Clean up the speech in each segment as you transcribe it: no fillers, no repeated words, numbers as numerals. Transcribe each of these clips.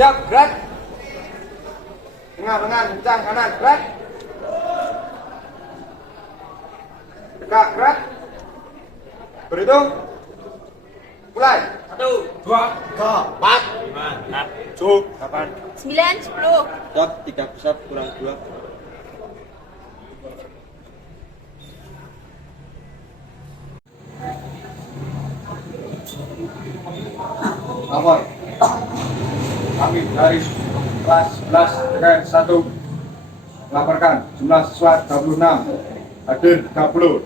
Siap, gerak. Tengah, kencang, kanan, gerak. Tegak, gerak. Berhitung. Mulai. 1, 2, 3, 4, 5, 6, 7, 8, 9, 10. Siap, 3 besar kurang 2. Lapor. Kami dari kelas 11 TKN 1 melaporkan jumlah siswa 26, hadir 30.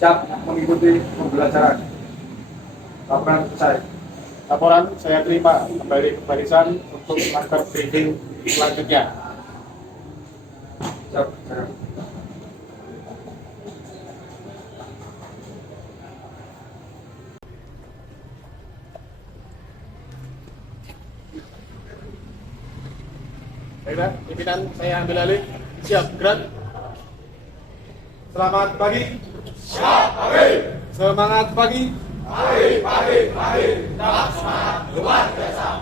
Siap mengikuti pembelajaran. Laporan selesai. Laporan saya terima, kembali ke barisan untuk master briefing selanjutnya. Siap. Baiklah, pimpinan saya ambil alih. Siap, gerak. Selamat pagi. Siap, pagi. Semangat pagi. Pagi. Dalam semangat luar biasa.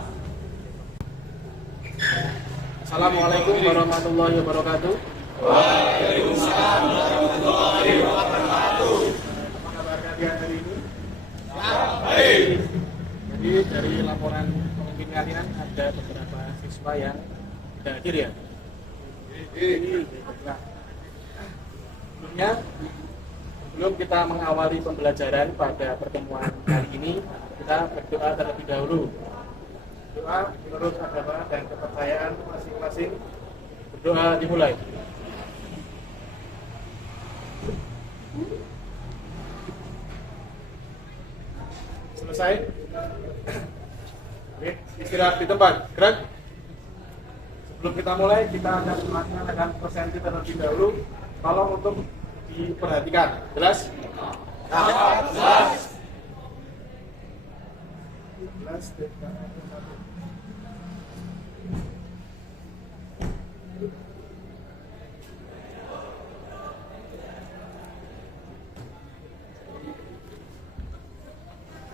Assalamualaikum warahmatullahi wabarakatuh. Waalaikumsalam warahmatullahi wabarakatuh. Apa kabar kalian hari ini? Baik. Jadi dari laporan pemimpin kalian ada beberapa siswa yang tidak hadir ya. Nah, sebelum kita mengawali pembelajaran pada pertemuan kali ini, kita berdoa terlebih dahulu. Doa menurut agama dan kepercayaan masing-masing. Berdoa dimulai. Selesai. Oke, istirahat di tempat. Gerak. Sebelum kita mulai, kita akan melaksanakan presentasi terlebih dahulu. Tolong untuk diperhatikan. Jelas? Jelas. Jelas.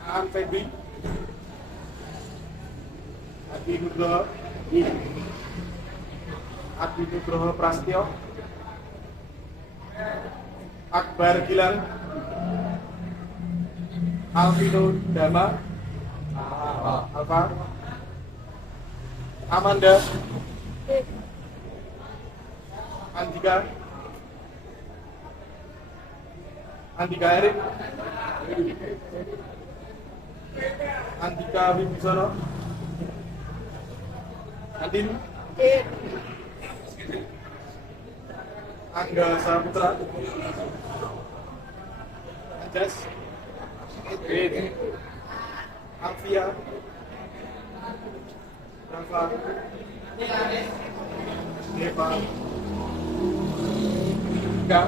Aan Febri, Adi Nugroho Prastyo, Akbar Gilang, Alvino Dama, Alfa, Amanda, Andika Erik, Andika Wibisono, Andin, Angga Saputra, Anjas, Alfia, Rafa, Deva, Ika,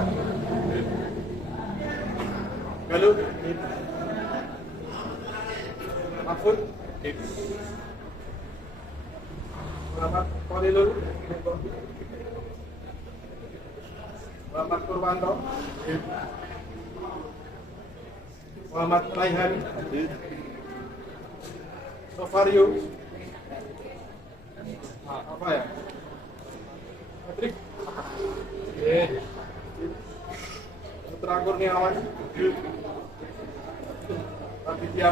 Galuh, Mahfud, Muhammad Kolilul, Muhammad Purwanto, Muhammad Raihan, Sofario, apa ya? Patrick, Putra Kurniawan, Raditya,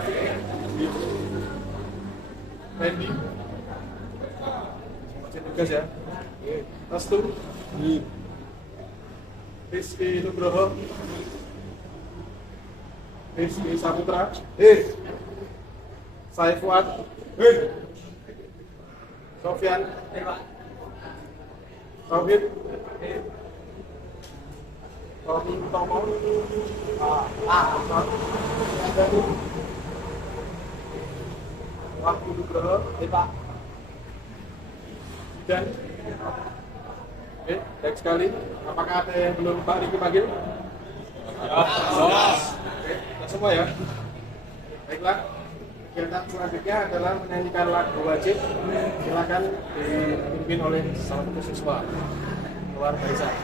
Randy, tugas ya. Restu, Rizky Nugroho, Rizky Saputra, Saifuat, Sofyan, Tauhid, Tommy Tomo, Waktu Nugroho, dan baik sekali. Apakah ada yang belum Pak Riki panggil? Jelas. Kita semua ya. Baiklah. Kegiatan selanjutnya adalah menyanyikan lagu wajib. Silakan dipimpin oleh salah satu siswa luar barisan.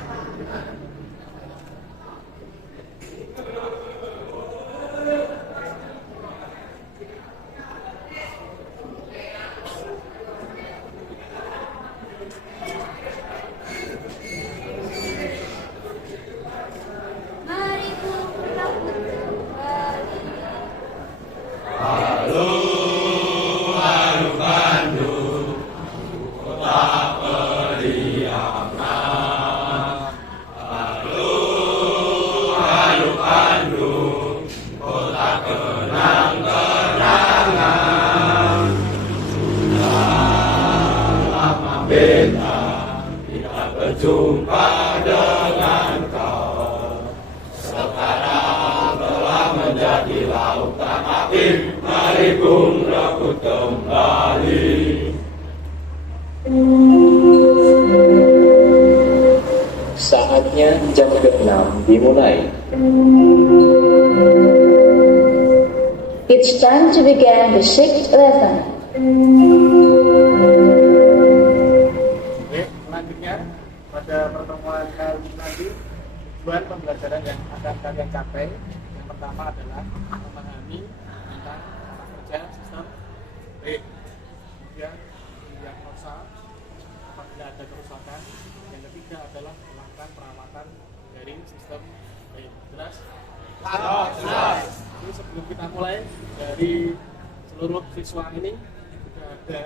Berjumpa dengan kau sekarang telah menjadi lautan api. Mari ku rebut kembali. Saatnya jam ke-6 dimulai. It's time to begin the sixth lesson. Oke, selanjutnya pada pertemuan kali ini nanti tujuan pembelajaran yang akan kalian capai yang pertama adalah memahami tentang tata kerja sistem RIM, kemudian diagnosa apabila ada kerusakan, yang ketiga adalah melakukan perawatan dari sistem RIM. Jelas? Jadi sebelum kita mulai, dari seluruh siswa ini sudah ada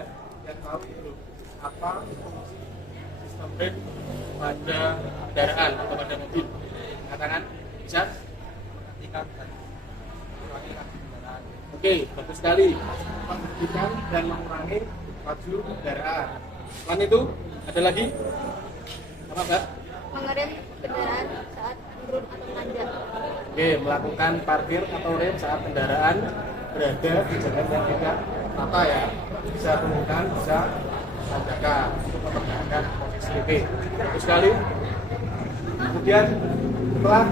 yang tahu belum apa fungsi sistem rem pada kendaraan atau pada mobil? Katakan, bisa? Menghentikan kendaraan. Oke, bagus sekali. Menghentikan dan mengurangi laju kendaraan. Selain itu, ada lagi? Apa, Mbak? Mengerem kendaraan saat turun atau menanjak. Oke, melakukan parkir atau rem saat kendaraan berada di jalan yang tidak rata ya. Bisa turunkan, bisa tanjakan untuk mempertahankan posisi T. Bagus sekali. Kemudian setelah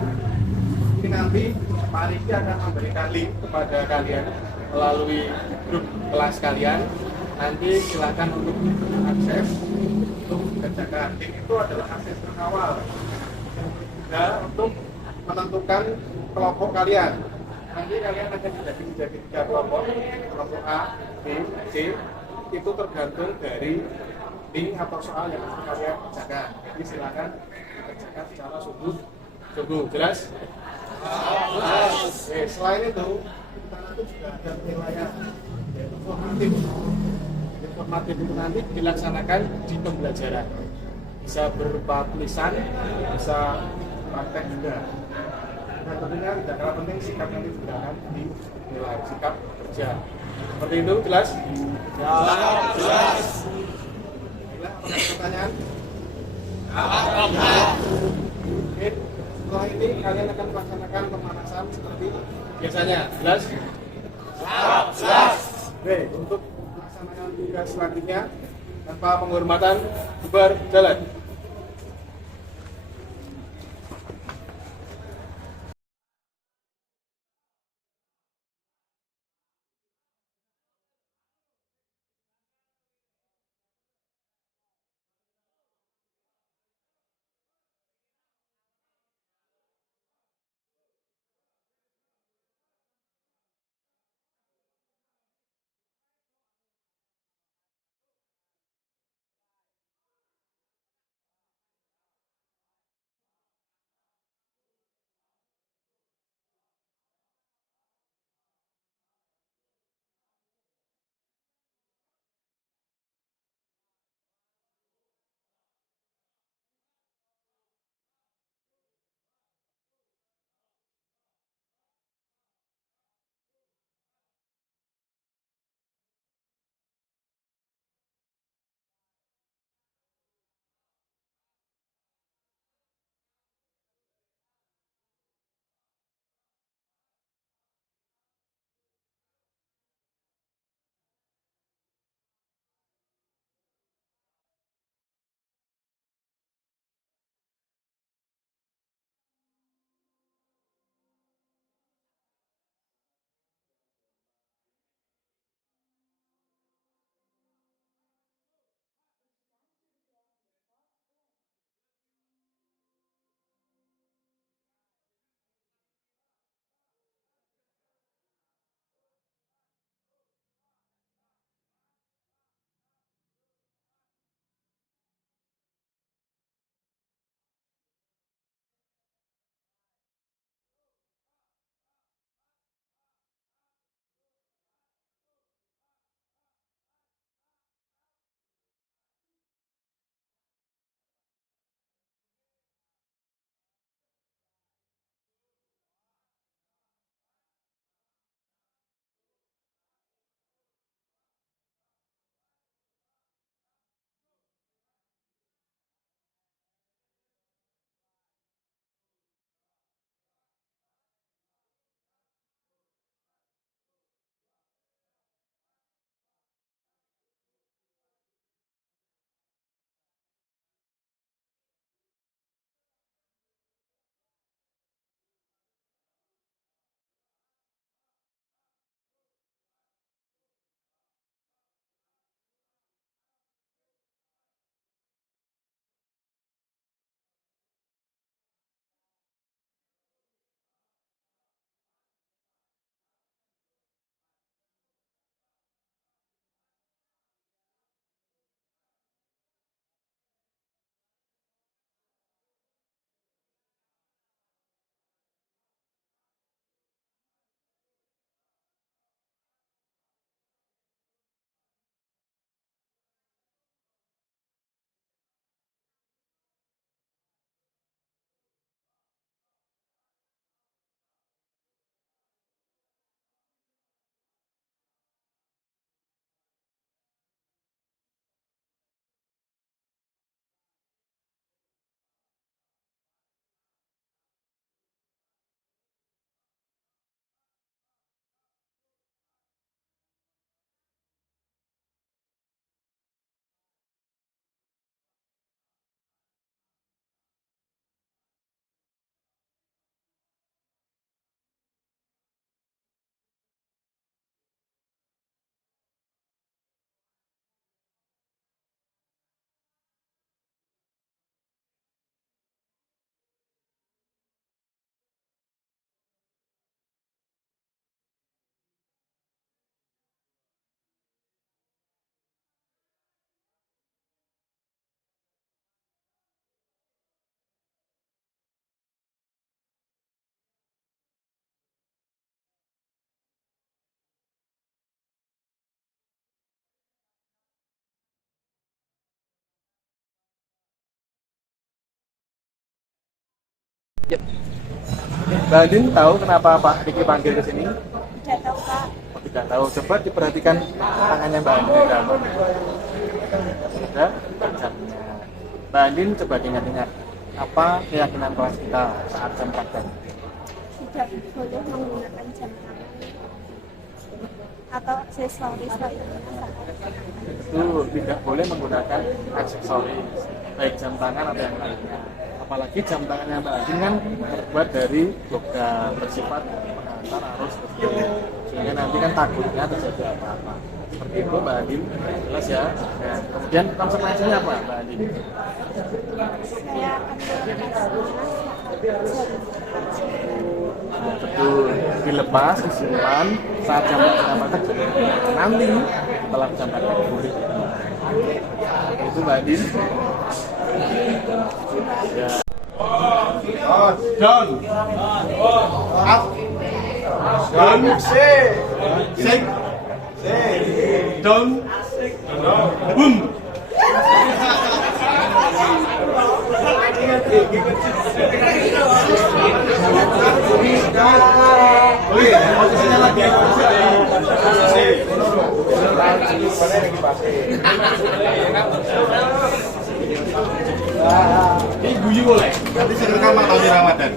ini nanti Pak Riki akan memberikan link kepada kalian melalui grup kelas kalian. Nanti silakan untuk akses untuk kerjakan. Link itu adalah akses awal untuk menentukan kelompok kalian. Nanti kalian akan dibagi menjadi 3 kelompok, kelompok A, B, C. Itu tergantung dari link atau soal yang akan kalian kerjakan. Jadi silakan dikerjakan secara sungguh. Jelas? Oke, selain itu kita nanti juga ada penilaian informatif. Informatif itu nanti dilaksanakan di pembelajaran. Bisa berupa tulisan, bisa praktek juga. Dan tentunya tidak kalah penting sikap yang digunakan di nilai sikap kerja. Seperti itu, jelas? Jelas. Ada pertanyaan? Oke, setelah ini kalian akan melaksanakan pemanasan seperti biasanya. Jelas? Jelas. Oke, untuk melaksanakan tugas selanjutnya tanpa penghormatan, bubar jalan. Mbak Andin tahu kenapa Pak Diki panggil ke sini? Tidak tahu Pak. Oh, tidak tahu. Coba diperhatikan tangannya Mbak Andin di dalam. Ada jamnya. Mbak Andin coba ingat-ingat apa keyakinan kelas kita saat jam pelajaran? Tidak boleh menggunakan jam tangan atau aksesoris lainnya. Itu tidak boleh menggunakan aksesoris, baik jam tangan atau yang lainnya. Apalagi jam tangannya Mbak Andin kan terbuat dari logam bersifat menghantar arus listrik, sehingga nanti kan takutnya terjadi apa-apa. Seperti itu Mbak Andin, jelas ya. Nah, kemudian konsekuensinya apa Mbak Andin? Saya akan Betul, dilepas, disimpan saat jam pelajaran nanti setelah jam pelajaran boleh. Itu Mbak Andin. Ya. Down. Up. Down. Shake. Down. Boom. Oke, posisinya lagi. Ini guyu boleh. Nanti saya rekam atau di Ramadan.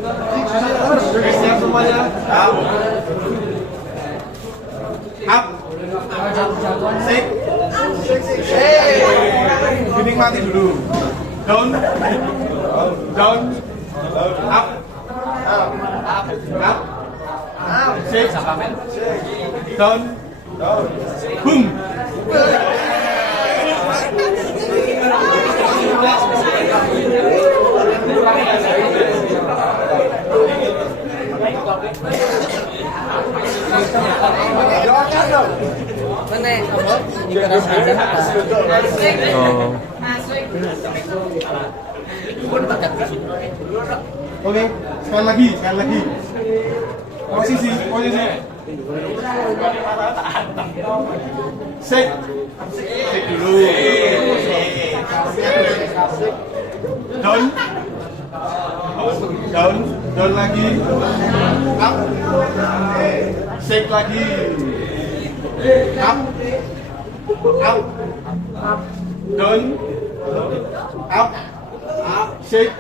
Siap semuanya. Up. Shake. Dinikmati dulu. Down. Down. Up. Up. Shake. Down. Boom. Oke, sekali lagi. Posisi. Shake dulu. Down lagi. Up. Shake lagi. Up. Down. Up. Shake.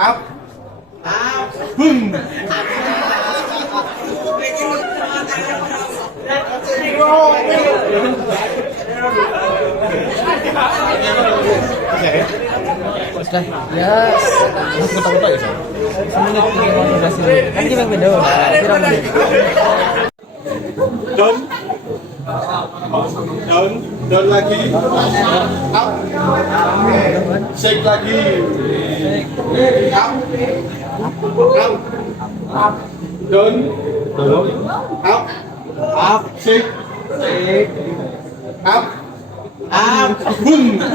Up. Boom. Sudah, ya. Foto-foto ya, San? Semenit udah sini. Kan kita video. Down lagi. Up. Shake lagi. Up. Down. Up. Shake. Up. Boom. Down.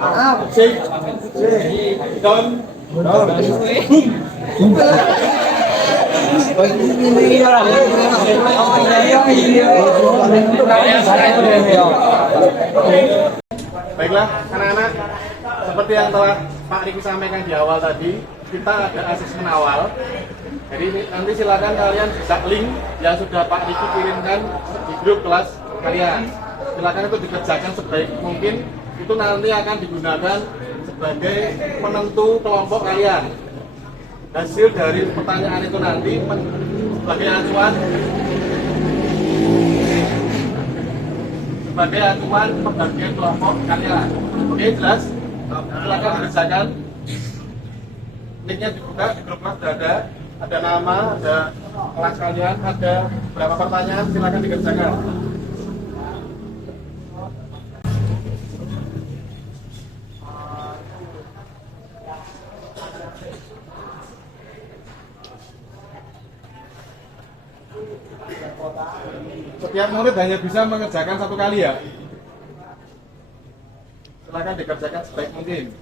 Up. Shake. Down. Boom. Baiklah anak-anak, seperti yang telah Pak Riki sampaikan di awal tadi, kita ada asesmen awal. Jadi nanti silakan kalian buka link yang sudah Pak Riki kirimkan di grup kelas kalian. Silakan itu dikerjakan sebaik mungkin, itu nanti akan digunakan sebagai penentu kelompok kalian. Hasil dari pertanyaan itu nanti sebagai acuan pembagian kelompok kalian. Oke, jelas? Silakan dikerjakan. Linknya dibuka di grup kelas sudah ada nama, ada kelas kalian, ada beberapa pertanyaan, silakan dikerjakan. Setiap murid hanya bisa mengerjakan satu kali ya. silakan dikerjakan sebaik mungkin.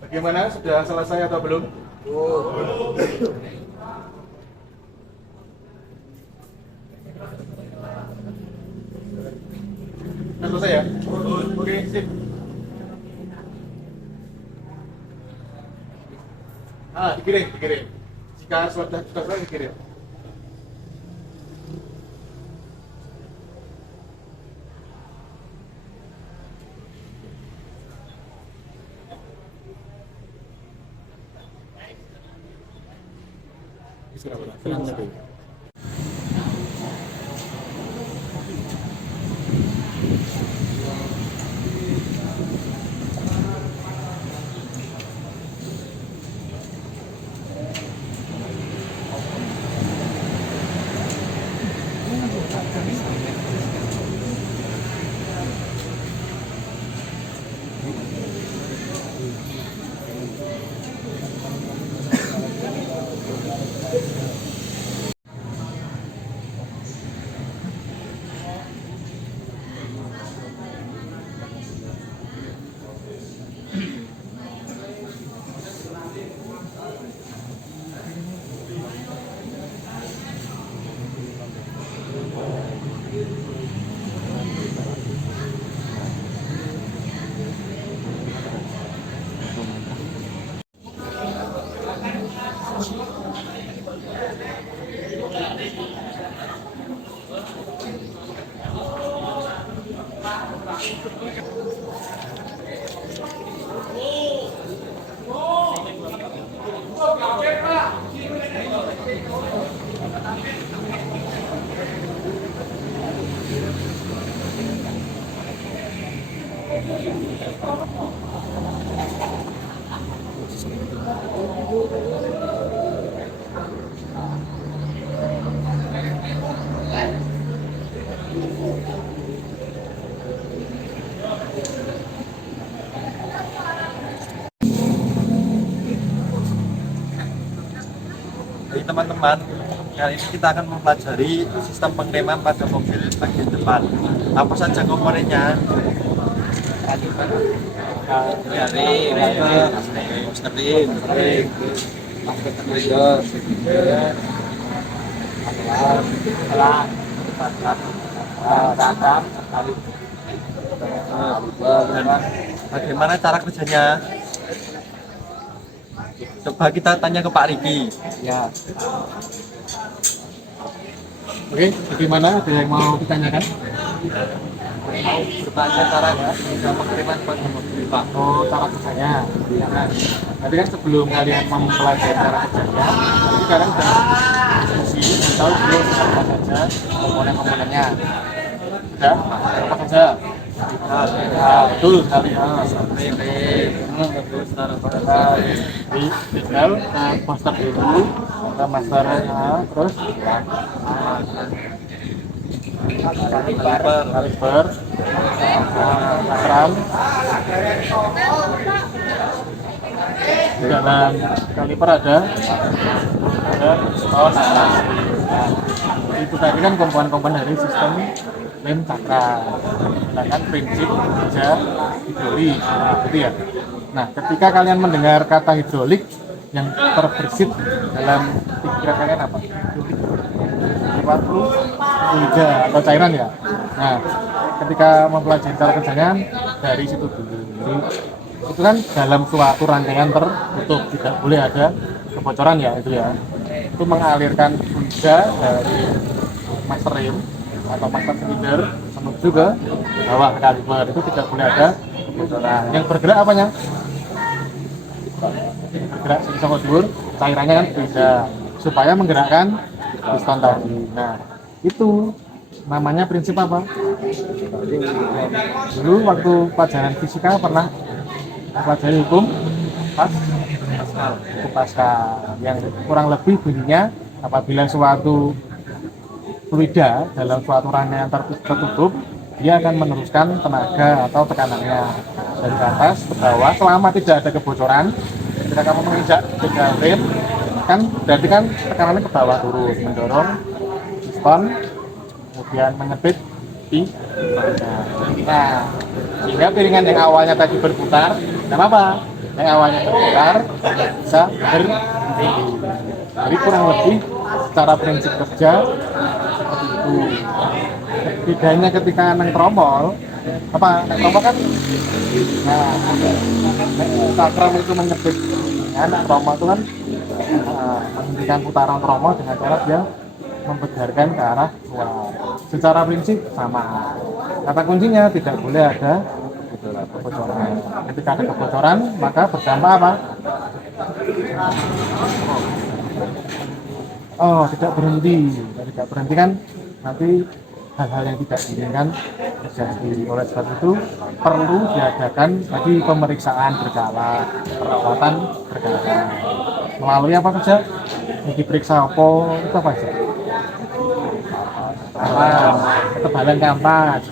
Bagaimana? Sudah selesai atau belum? Sudah selesai ya? Oke, sip. Dikirim. Jika sudah selesai, dikirim. Jadi teman-teman, kali ini kita akan mempelajari sistem pengereman pada mobil bagian depan. Apa saja komponennya? Dari steering, Basket terlihat segitiga pelan datang kali Dan bagaimana cara kerjanya? Coba kita tanya ke Pak Riki. ya. Oke, bagaimana? Ada yang mau ditanyakan? Mau bertanya caranya bisa pengiriman pada mobil Pak. Oh, cara kerjanya. Ya kan? Berarti kan sebelum kalian mempelajari cara kerjanya, nanti kalian sudah diskusi dan tahu belum apa saja komponen-komponennya. Sudah? Apa saja? Betul sekali ya. Terus taruh Di tinggal poster dulu, ke master, terus kaliper, ram. Di dalam kaliper ada piston. Nah, itu tadi kan komponen-komponen dari sistem lem cakra menggunakan prinsip kerja hidrolik, gitu ya. Nah, ketika kalian mendengar kata hidrolik, yang terbersit dalam pikiran kalian apa? Hidrolik, suatu fluida atau cairan ya. Nah, ketika mempelajari cara kerjanya dari situ dulu. Jadi, itu kan dalam suatu rangkaian tertutup, tidak boleh ada kebocoran ya, itu ya. Itu mengalirkan fluida dari master rem atau master silinder menuju ke bawah kaliper, itu tidak boleh ada kebocoran. Yang bergerak apanya? Bergerak sama dur, cairannya kan beda supaya menggerakkan piston tadi. Nah, itu namanya prinsip apa? Dulu waktu pelajaran fisika pernah pelajari hukum Pascal yang kurang lebih bunyinya apabila suatu fluida dalam suatu rangkaian tertutup, dia akan meneruskan tenaga atau tekanannya dari atas ke bawah selama tidak ada kebocoran. Ketika kamu menginjak pedal rem, kan berarti kan tekanannya ke bawah turun, mendorong piston, kemudian menyebit di nah, sehingga piringan yang awalnya tadi berputar, tidak apa-apa, yang awalnya berputar bisa berhenti. Jadi kurang lebih secara prinsip kerja seperti itu. Bedanya ketika neng tromol, apa neng tromol kan, nah cakram itu menyebit piringan, neng tromol itu kan menghentikan putaran tromol dengan cara dia membedarkan ke arah luar. Secara prinsip sama. Kata kuncinya tidak boleh ada kebocoran. Ketika ada kebocoran, maka berdampak apa? Oh, tidak berhenti. Tidak berhenti kan nanti hal-hal yang tidak diinginkan terjadi. Oleh sebab itu perlu diadakan tadi pemeriksaan berkala, perawatan berkala. Melalui apa saja? Yang diperiksa apa? Itu apa saja? Ketebalan kampas.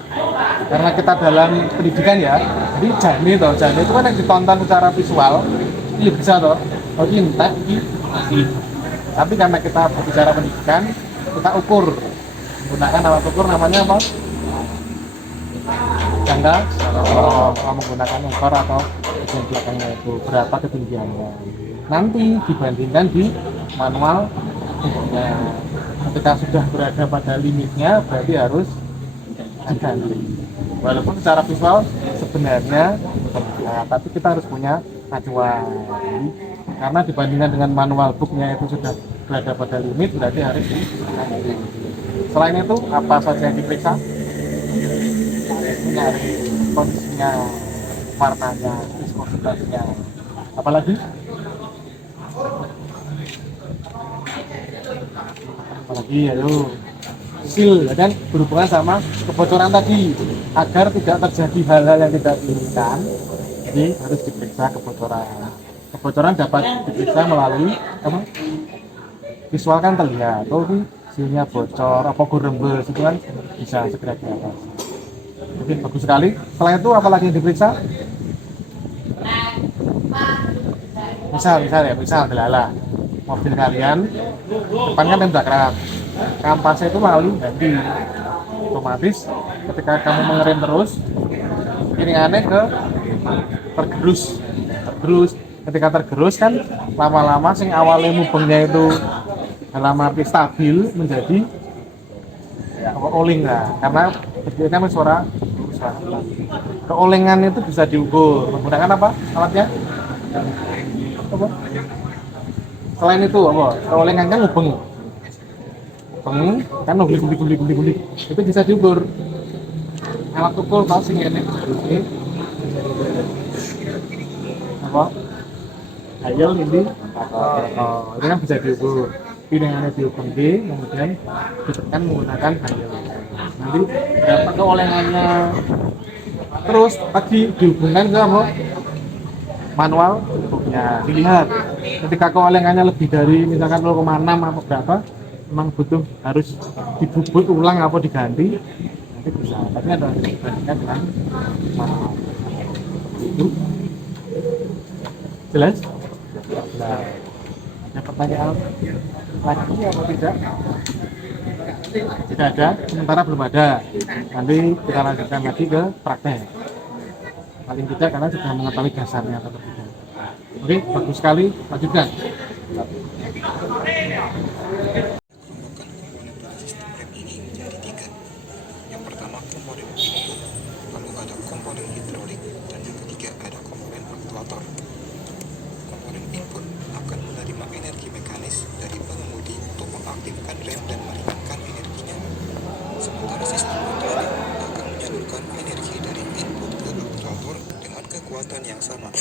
Karena kita dalam pendidikan ya, jadi jane itu kan yang ditonton secara visual, ini bisa toh, oh ini entek, ini masih. Tapi karena kita berbicara pendidikan, kita ukur, menggunakan alat ukur namanya apa? Jangka, menggunakan ukur atau bagian belakangnya itu berapa ketinggiannya. Nanti dibandingkan di manual, ketika sudah berada pada limitnya, berarti harus diganti. Walaupun secara visual sebenarnya tapi kita harus punya acuan. Karena dibandingkan dengan manual booknya itu sudah berada pada limit, berarti harus diganti. Selain itu, apa saja yang diperiksa? Nyari kondisinya, warnanya, viskositasnya. Apalagi? Apalagi ayo seal, ya kan, berhubungan sama kebocoran tadi, agar tidak terjadi hal-hal yang tidak diinginkan. Jadi harus diperiksa kebocoran dapat diperiksa melalui apa? Visual kan terlihat, oh ini sealnya bocor, apa rembes, itu kan bisa segera diatasi. Jadi bagus sekali. Selain itu apalagi yang diperiksa? Misal delala mobil kalian depan kan tembak rak, kampasnya itu lalu ganti, otomatis ketika kamu mengerem terus piringannya ke tergerus ketika tergerus kan lama-lama sing awalnya mubengnya itu dalam arti stabil menjadi oling lah, karena bedanya kan suara keolengan itu bisa diukur menggunakan apa alatnya? Apa? Selain itu apa? Keolengan kan mubeng kan gulik itu bisa diukur. Alat ukur tahu sing ini apa? Hayal ini itu kan bisa diukur. Piringannya diukur kemudian ditekan menggunakan hayal. Nanti berapa keolengannya terus lagi dihubungkan ke apa? Manual ya dilihat ketika keolengannya lebih dari misalkan 0,6 atau berapa memang butuh harus dibubut ulang apa diganti nanti bisa, tapi ada dibandingkan dengan manual itu jelas? Nah, ada pertanyaan lagi apa tidak? Tidak ada, sementara belum ada. Nanti kita lanjutkan lagi ke praktek. Paling tidak karena sudah mengetahui dasarnya terlebih dahulu. Oke, bagus sekali. Lanjutkan. Yang pertama komponen input, lalu ada komponen hidrolik, dan yang ketiga ada komponen aktuator. Komponen input akan menerima energi mekanis dari pengemudi untuk mengaktifkan rem dan meringankan energinya. Sementara sistem kontrolnya akan menyalurkan energi dari input ke aktuator dengan kekuatan yang sama.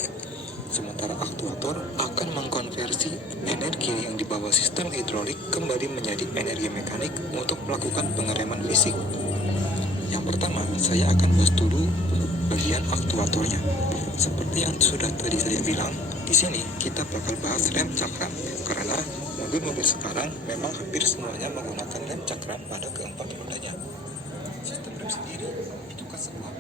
Sementara aktuator akan mengkonversi energi yang dibawa sistem hidrolik kembali menjadi energi mekanik untuk melakukan pengereman fisik. Yang pertama, saya akan bahas dulu bagian aktuatornya. Seperti yang sudah tadi saya bilang, di sini kita bakal bahas rem cakram karena mobil-mobil sekarang memang hampir semuanya menggunakan rem cakram pada keempat rodanya. Sistem rem sendiri itu kan sebuah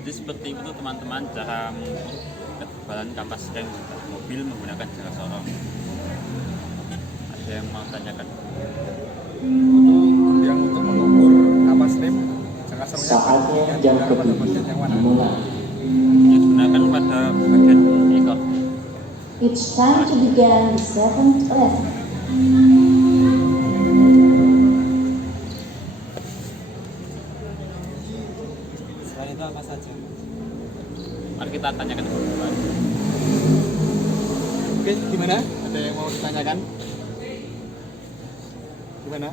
Jadi seperti itu teman-teman cara mengukur ketebalan kampas rem mobil menggunakan jarak sorong. Ada yang mau tanyakan? Untuk yang untuk mengukur kampas rem jangka sorongnya Saatnya jam kedua dimulai. Yang digunakan pada bagian ekor. It's time to begin the seventh lesson. Selain itu apa saja? Mari kita tanyakan dulu. Oke, gimana? Ada yang mau ditanyakan? Gimana?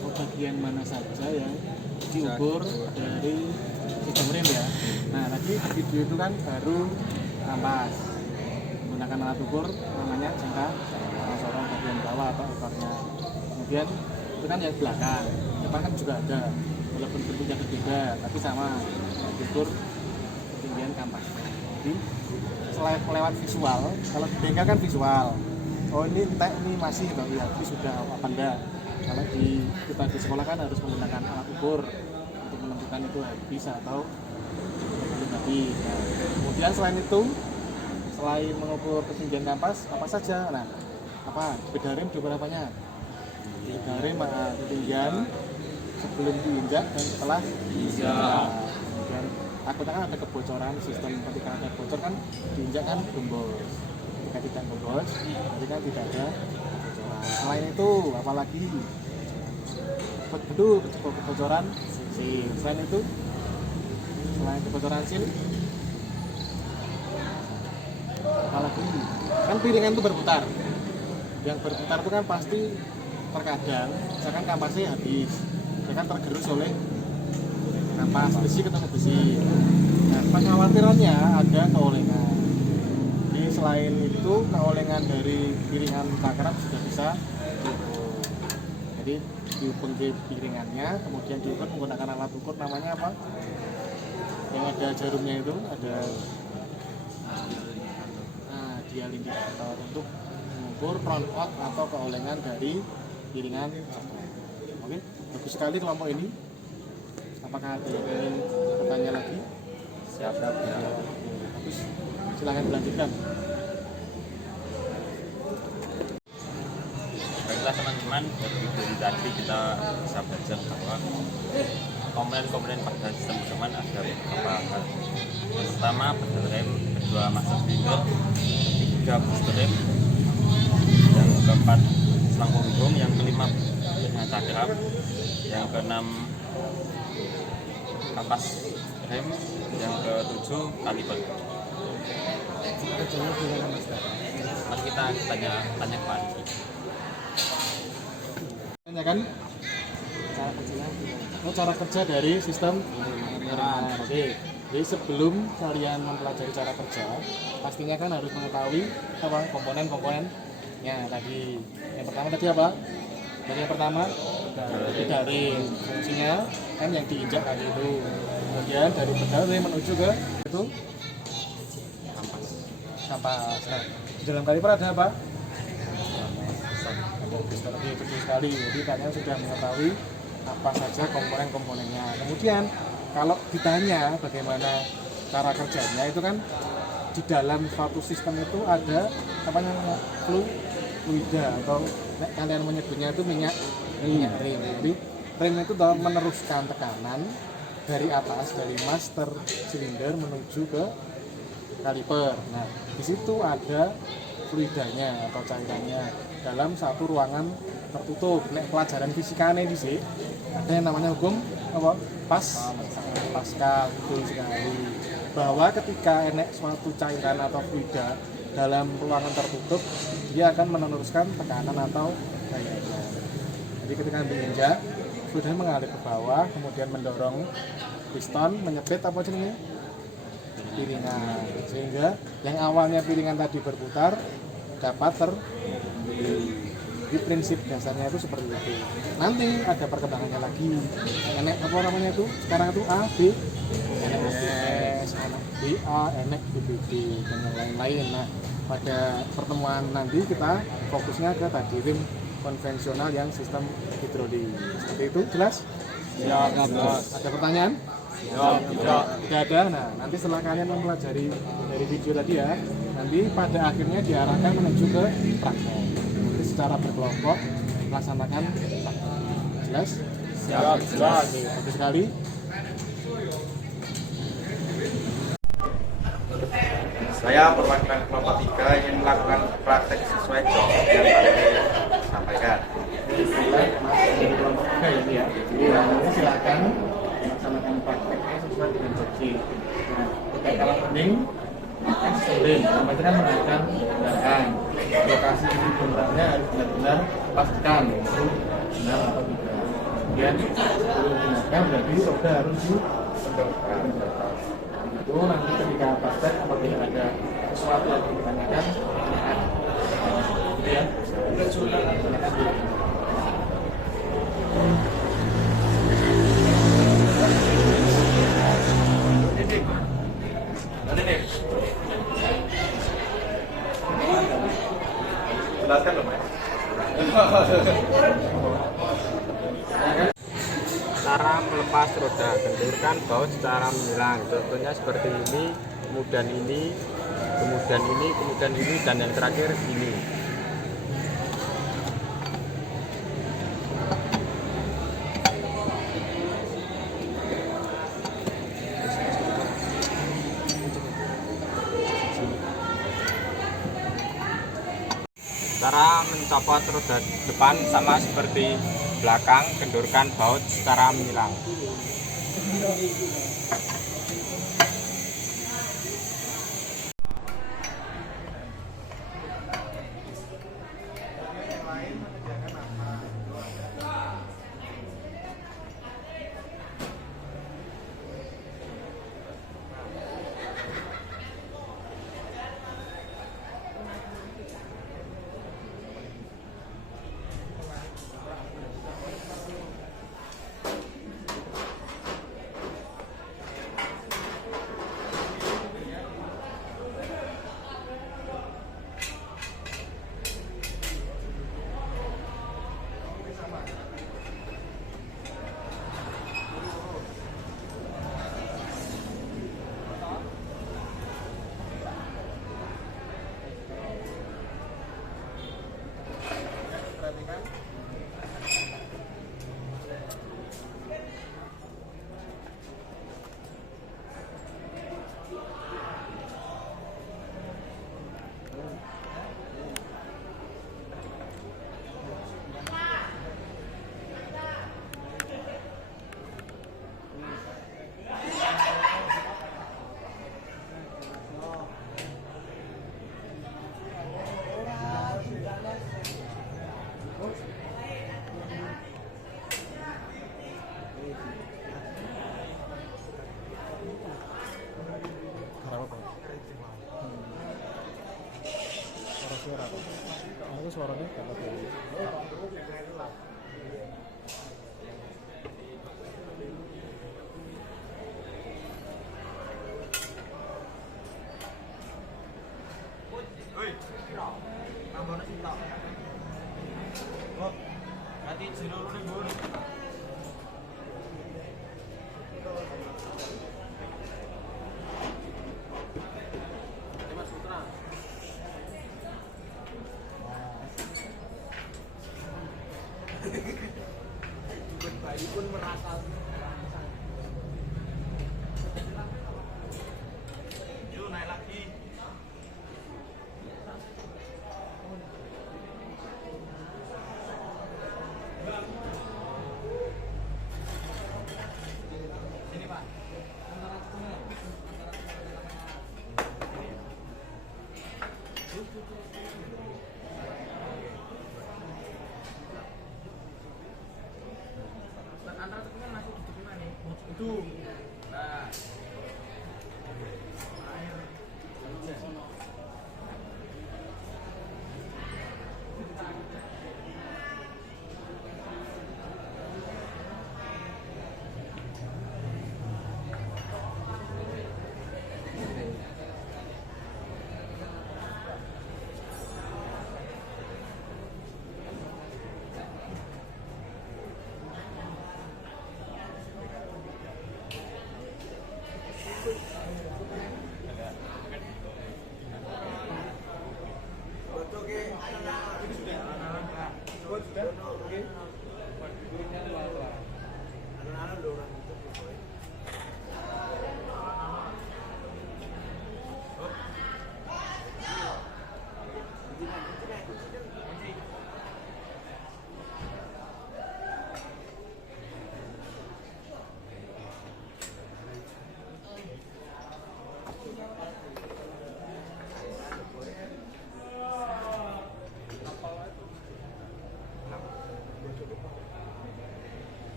Oh, bagian mana saja yang diukur dari sistem rem ya? Nah, tadi di video itu kan baru kampas menggunakan alat ukur namanya jangka sorong bagian bawah atau ekornya. Kemudian itu kan yang belakang, depan kan juga ada, walaupun bentuknya berbeda, tapi sama ukur ketinggian kampas. Jadi selain lewat visual, kalau di bengkel kan visual. Oh ini entek ini masih baru ya, ini sudah apa enggak. Kalau kita di sekolah kan harus menggunakan alat ukur untuk menentukan itu habis atau belum habis. Nah, kemudian selain itu, selain mengukur ketinggian kampas, apa saja? Nah, apa? Beda rem diukur apanya? Beda rem ketinggian sebelum diinjak dan setelah diinjak. Dan takutnya kan ada kebocoran sistem, ketika ada bocor kan diinjak kan gembos, ketika tidak gembos berarti kan tidak ada kebocoran. Selain itu apalagi betul kebocoran sil. Selain itu, selain kebocoran sil apalagi kan piringan itu berputar, yang berputar itu kan pasti terkadang misalkan kampasnya habis, misalkan tergerus oleh kampas besi ketemu besi. Nah, kekhawatirannya ada keolengan. Jadi selain itu keolengan dari piringan cakram sudah bisa diukur. Jadi diukur piringannya, kemudian diukur menggunakan alat ukur namanya apa? yang ada jarumnya itu ada indikator untuk mengukur front out atau keolengan dari piringan coklat. Oke, bagus sekali kelompok ini. Apakah ada yang ingin bertanya lagi? Siap. Bagus, silakan dilanjutkan. Baiklah teman-teman, dari tadi kita bisa belajar bahwa komponen-komponen pada sistem pedoman ada beberapa hal. Yang pertama pedal rem, kedua master silinder, ketiga booster rem, yang keempat selang punggung, yang kelima cakram, yang keenam kapas rem, yang ketujuh kaliper. Mari kita tanya Pak Rizky. Tanyakan cara kerja dari sistem pengereman. Oke, jadi sebelum kalian mempelajari cara kerja, pastinya kan harus mengetahui apa komponen-komponennya tadi. Yang pertama tadi apa? Jadi yang pertama pedal rem, fungsinya kan yang diinjak tadi itu. Kemudian dari pedal rem menuju ke itu kampas. Nah, di dalam kaliper ada apa? Itu sekali. Jadi kalian sudah mengetahui apa saja komponen-komponennya. Kemudian kalau ditanya bagaimana cara kerjanya, itu kan di dalam suatu sistem itu ada apa namanya fluida atau kalian menyebutnya itu minyak rem. Jadi rem itu meneruskan tekanan dari atas, dari master silinder menuju ke kaliper. Nah, di situ ada fluidanya atau cairannya dalam satu ruangan tertutup. Nek pelajaran fisikanya di sini ada yang namanya hukum apa? Pascal, betul sekali. Bahwa ketika enek suatu cairan atau fluida dalam ruangan tertutup, dia akan meneruskan tekanan atau gayanya. Jadi ketika diinjak, fluidnya mengalir ke bawah, kemudian mendorong piston, menyebet apa jenisnya? Piringan. Sehingga yang awalnya piringan tadi berputar dapat jadi prinsip dasarnya itu seperti itu. Nanti ada perkembangannya lagi. Enek apa namanya itu? Sekarang itu A, B, enek ABS, enek BA, enek BBB dan yang lain-lain. Nah, pada pertemuan nanti kita fokusnya ke tadi rem konvensional yang sistem hidrolik. Seperti itu, jelas? Ya, jelas. Ada pertanyaan? Tidak ada. Nah, nanti setelah kalian mempelajari dari video tadi ya, nanti pada akhirnya diarahkan menuju ke praktek. Nanti secara berkelompok melaksanakan praktek. Jelas? Siap, jelas. Bagus sekali. Saya perwakilan kelompok 3 ingin melakukan praktek sesuai job yang disampaikan. Kelompok 3 ini ya. Jadi nanti silakan melaksanakan prakteknya sesuai dengan joki. Nah, kalau penting kan sering, itu kan menggunakan kendaraan. Lokasi bentuknya harus benar-benar pastikan itu benar atau tidak. Kemudian sebelum digunakan berarti roda harus dipendorkan. Itu nanti ketika praktek apabila ada sesuatu yang ditanyakan, kemudian tanyakan dulu. Jelaskan dong, Mas. Cara melepas roda, kendurkan baut secara menyilang. Contohnya seperti ini, kemudian ini, kemudian ini, kemudian ini, dan yang terakhir ini. Cara mencopot roda depan sama seperti belakang, kendurkan baut secara menyilang. suara kok. Aku suaranya dapat dari. Woi, tambahnya sih tak. Kok, nanti jero lu nih bun. Mas Putra. Bayi pun merasa Yuk naik lagi. Sini Pak. Antara teman masih duduk di mana? Itu. Nah.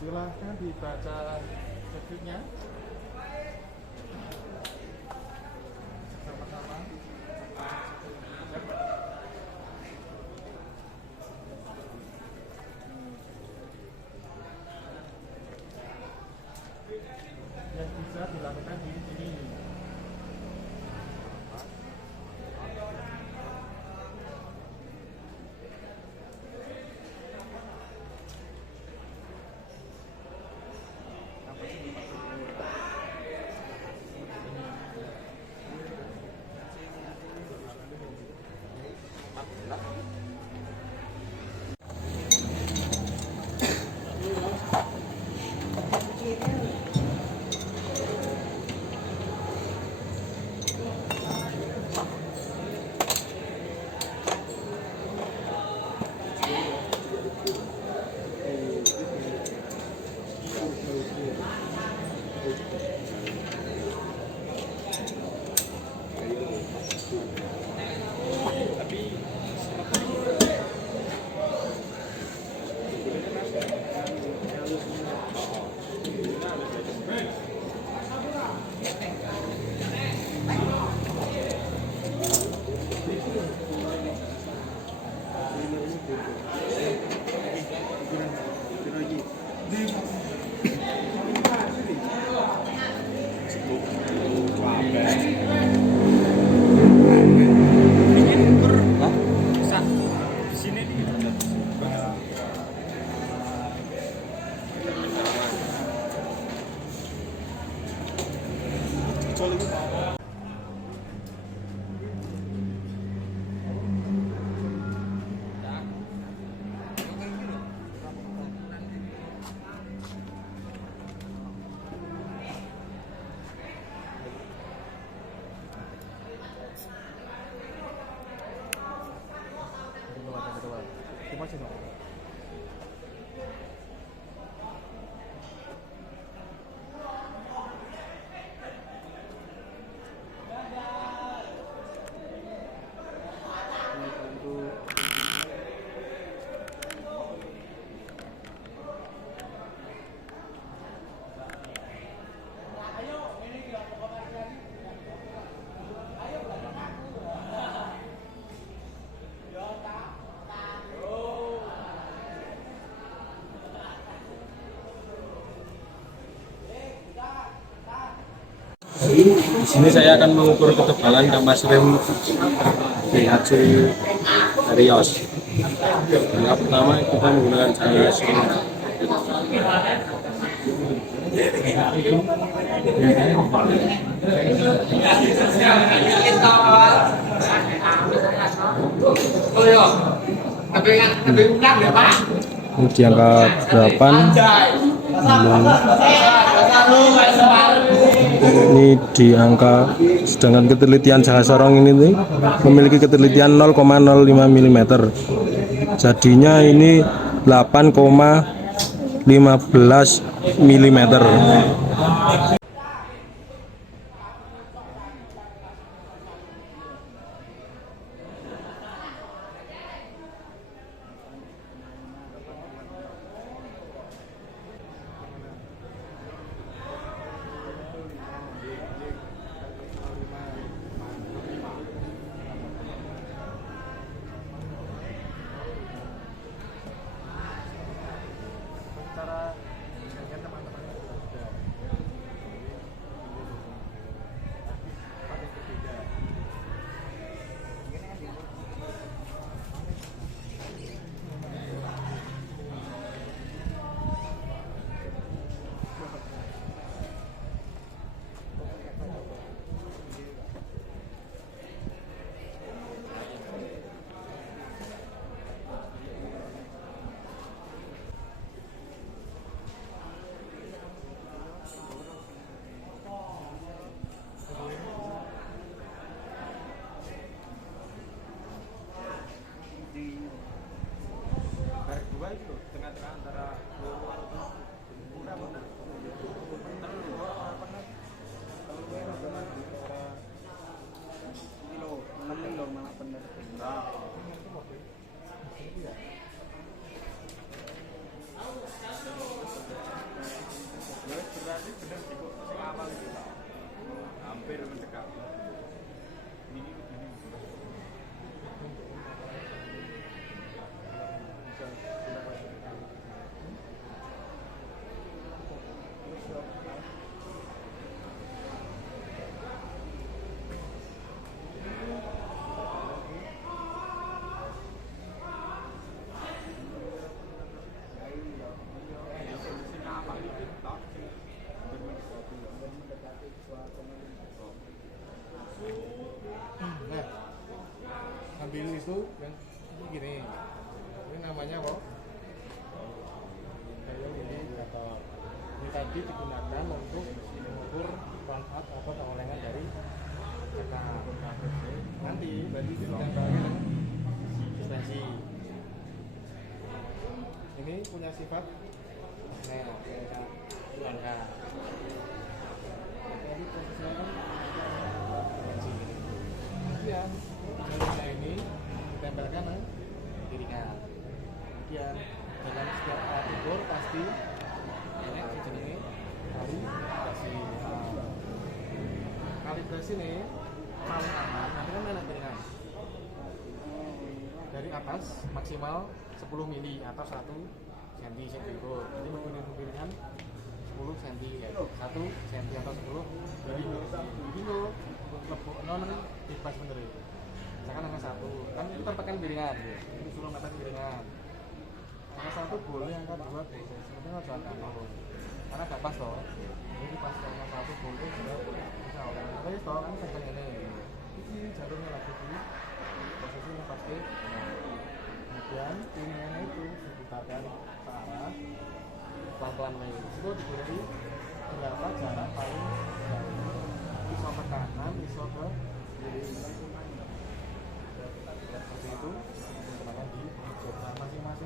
Silahkan dibaca ceritanya. Sama-sama. Yang bisa dilakukan di sini. Di sini saya akan mengukur ketebalan kampas rem BHC Rios. Yang pertama kita menggunakan cahaya solar. Di angka 8. Ini di angka, sedangkan ketelitian cahaya sorong ini nih, memiliki ketelitian 0,05 mm. Jadinya ini 8,15 mm. Ambil itu yang gini, ini namanya apa? Kayak indikator. Ini tadi digunakan untuk mengukur manfaat atau keolengan dari jaka. Nanti berarti ditempelkan distansi. Ini punya sifat angka. Jadi posisinya kemudian jalurnya ini ditempelkan ke piringan. Kemudian dalam setiap alat ukur pasti ini sejenis kalibrasi nih paling aman. Nanti kan ada piringan dari atas maksimal 10 mili atau 1 cm saya diukur. Jadi menggunakan piringan 10 cm ya, 1 cm atau 10 jadi lo lebok non bebas bener ya. Misalkan angka 1 kan kita tekan piringan ya, disuruh tekan piringan angka 1 boleh, angka 2 boleh, sebenarnya harus angka 0 karena gak pas loh. Jadi pas angka 1 boleh bisa orang tapi toh kan tekan ini jalurnya lagi di posisinya pasti. Kemudian piringannya itu diputarkan ke arah pelan-pelan nih, itu diberi berapa jarak paling iso ke kanan, iso ke kiri seperti itu. Maka di masing-masing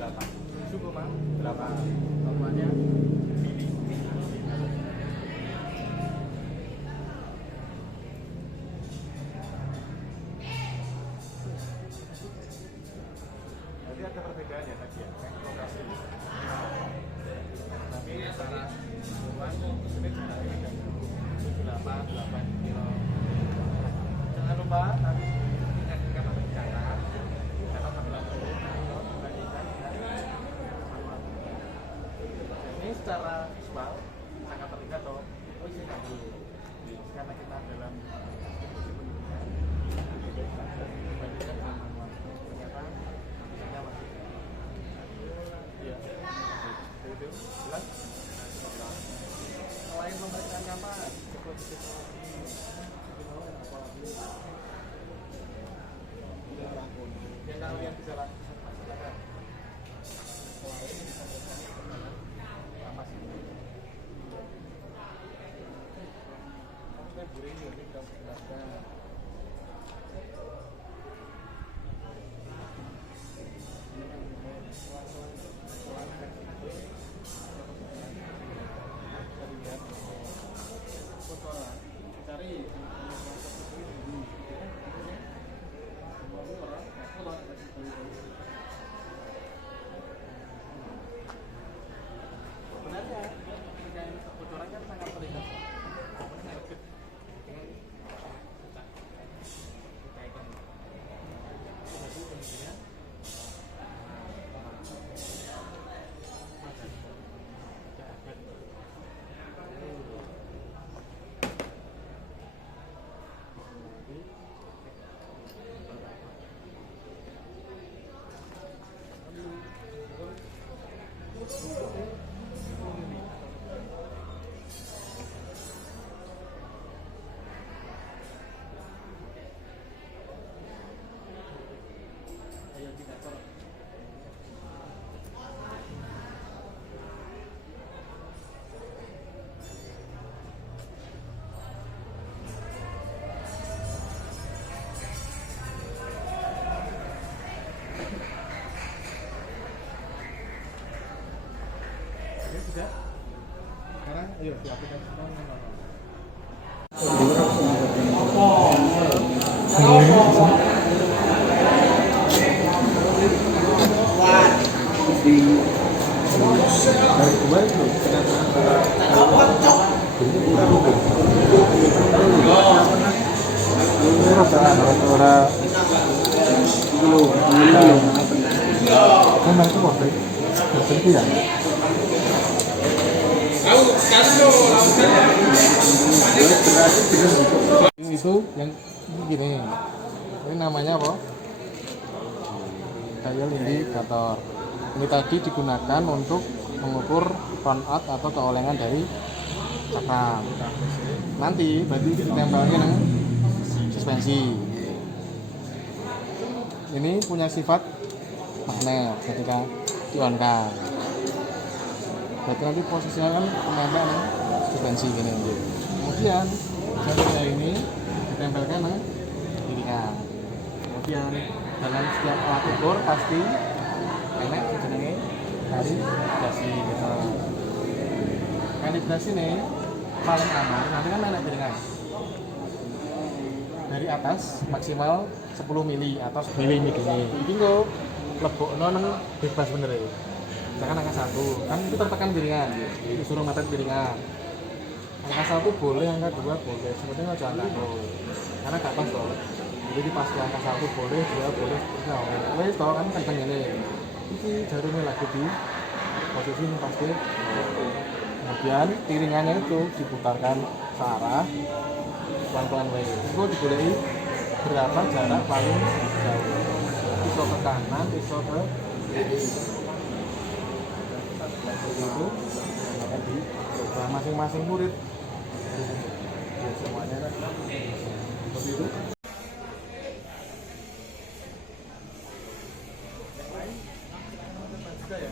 7,8 totalnya mili. Jadi ada perbedaan ya tadi ya, lokasi. Tapi secara keseluruhan ini jaraknya 7,8 kilo. Jangan lupa nanti ingat bicara karena tampilan dibandingkan dengan ini secara visual sangat terlihat loh. Oh ini bagus karena kita dalam institusi pendidikan dibandingkan dengan manual. Ternyata misalnya masih iya itu jelas. Selain pembacaan gambar seperti teknologi channel yang bisa langsung masyarakat selain bisa berkaitan dengan apa sih kamu kan buru ini kita jelaskan cari sebenarnya kebocoran kan sangat terlihat sudah. Sekarang ayo diaplikasikan itu yang gini, ini namanya apa? Dial indikator. Ini tadi digunakan untuk mengukur run out atau keolengan dari cakram. Nanti berarti ditempelkan dengan suspensi. Ini punya sifat magnet ketika di-on-kan. Berarti nanti posisinya kan menempel dengan suspensi gini. Kemudian satunya ini ditempelkan dengan piringan. Kemudian dalam setiap alat ukur pasti enak jenenge kalibrasi gitu. Kalibrasi nih paling aman nanti kan enak piringan. Dari atas maksimal 10 mili atau 10 mili gini. Iki kok lebokno nang bebas bener ya. Misalkan angka 1 kan itu tertekan piringan, disuruh mata piringan. Angka 1 boleh, angka 2 boleh, sebetulnya aja angka 0 karena gak pas loh. Jadi pas angka 1 boleh, 2 boleh, seterusnya oke. Wes toh kan kenceng ini. Ini jarumnya lagi di posisi yang pasti. Kemudian piringannya itu diputarkan searah pelan-pelan wes. Itu dibolehi berapa jarak paling jauh. Iso ke kanan, iso ke kiri. Itu akan dicoba masing-masing murid. Semuanya kan seperti itu. Yang lain juga ya.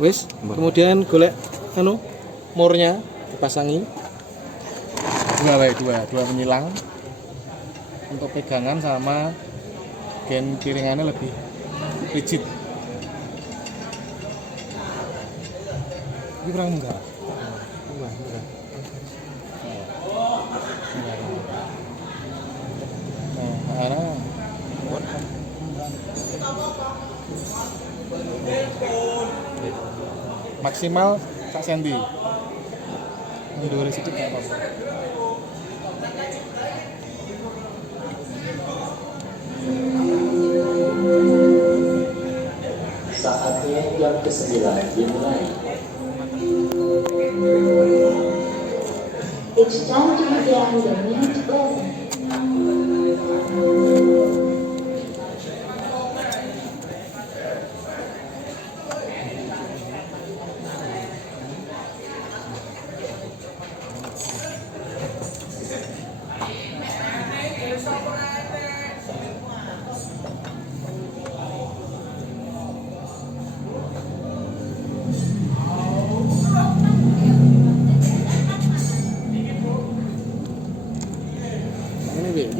Wis, kemudian golek murnya dipasangi. Dua penyilang untuk pegangan sama gen piringannya lebih rigid. Ini kurang enggak? Enggak. Maksimal sak senti. Mundur sedikit enggak apa-apa. Saatnya yang ke-9 dimulai. It's time to begin the mute lesson.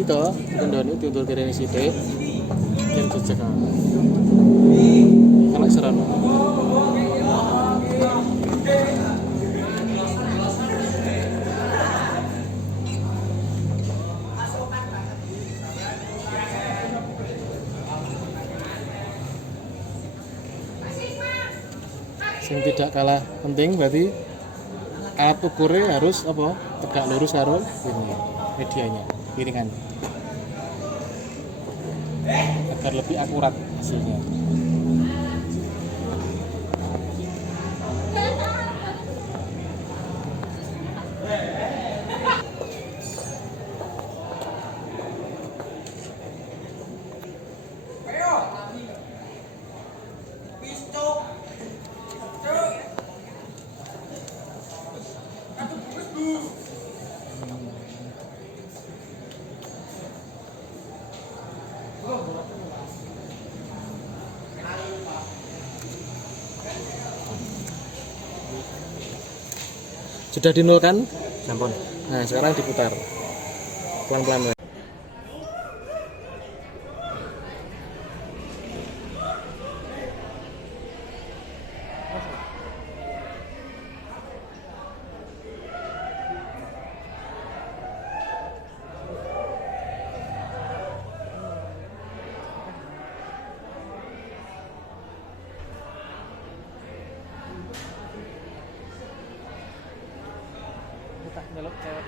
Gitu, kendoni tidur kiri sithik. Yen jejak. Kana seran. Yang tidak kalah penting berarti alat ukurnya harus apa? Tegak lurus karo ini medianya, piringan. Agar lebih akurat hasilnya. Sudah dinolkan? Sampun. Nah, sekarang diputar. Pelan-pelan. Nyelok cewek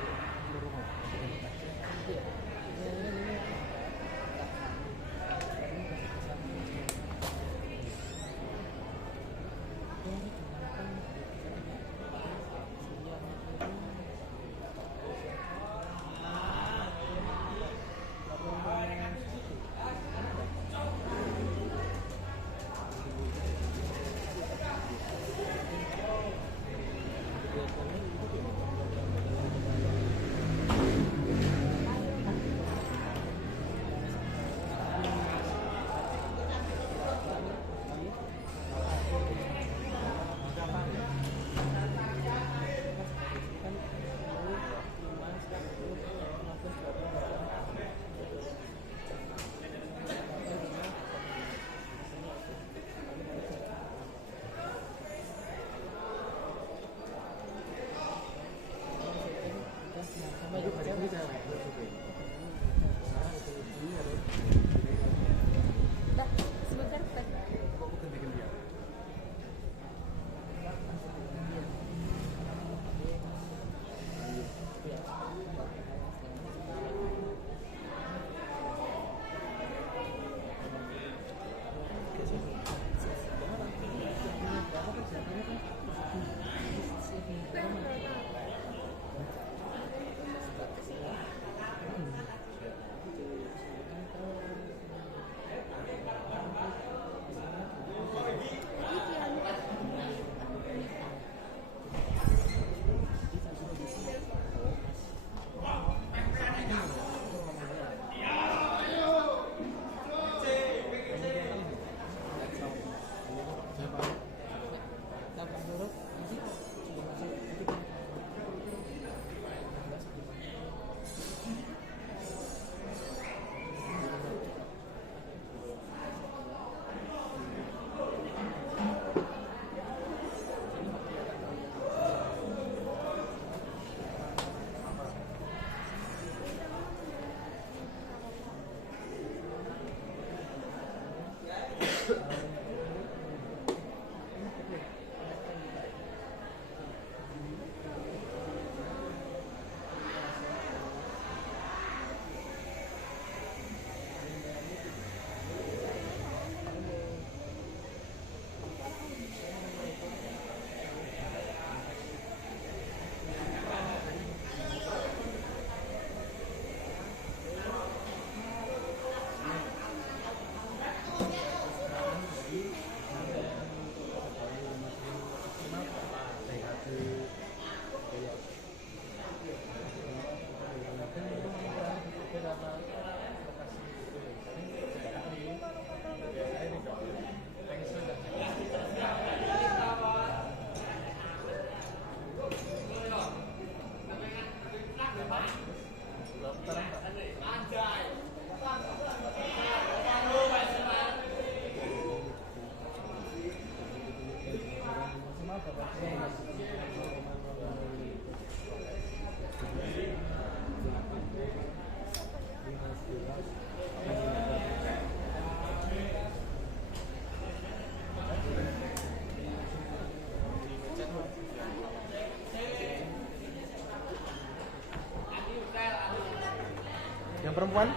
perempuan.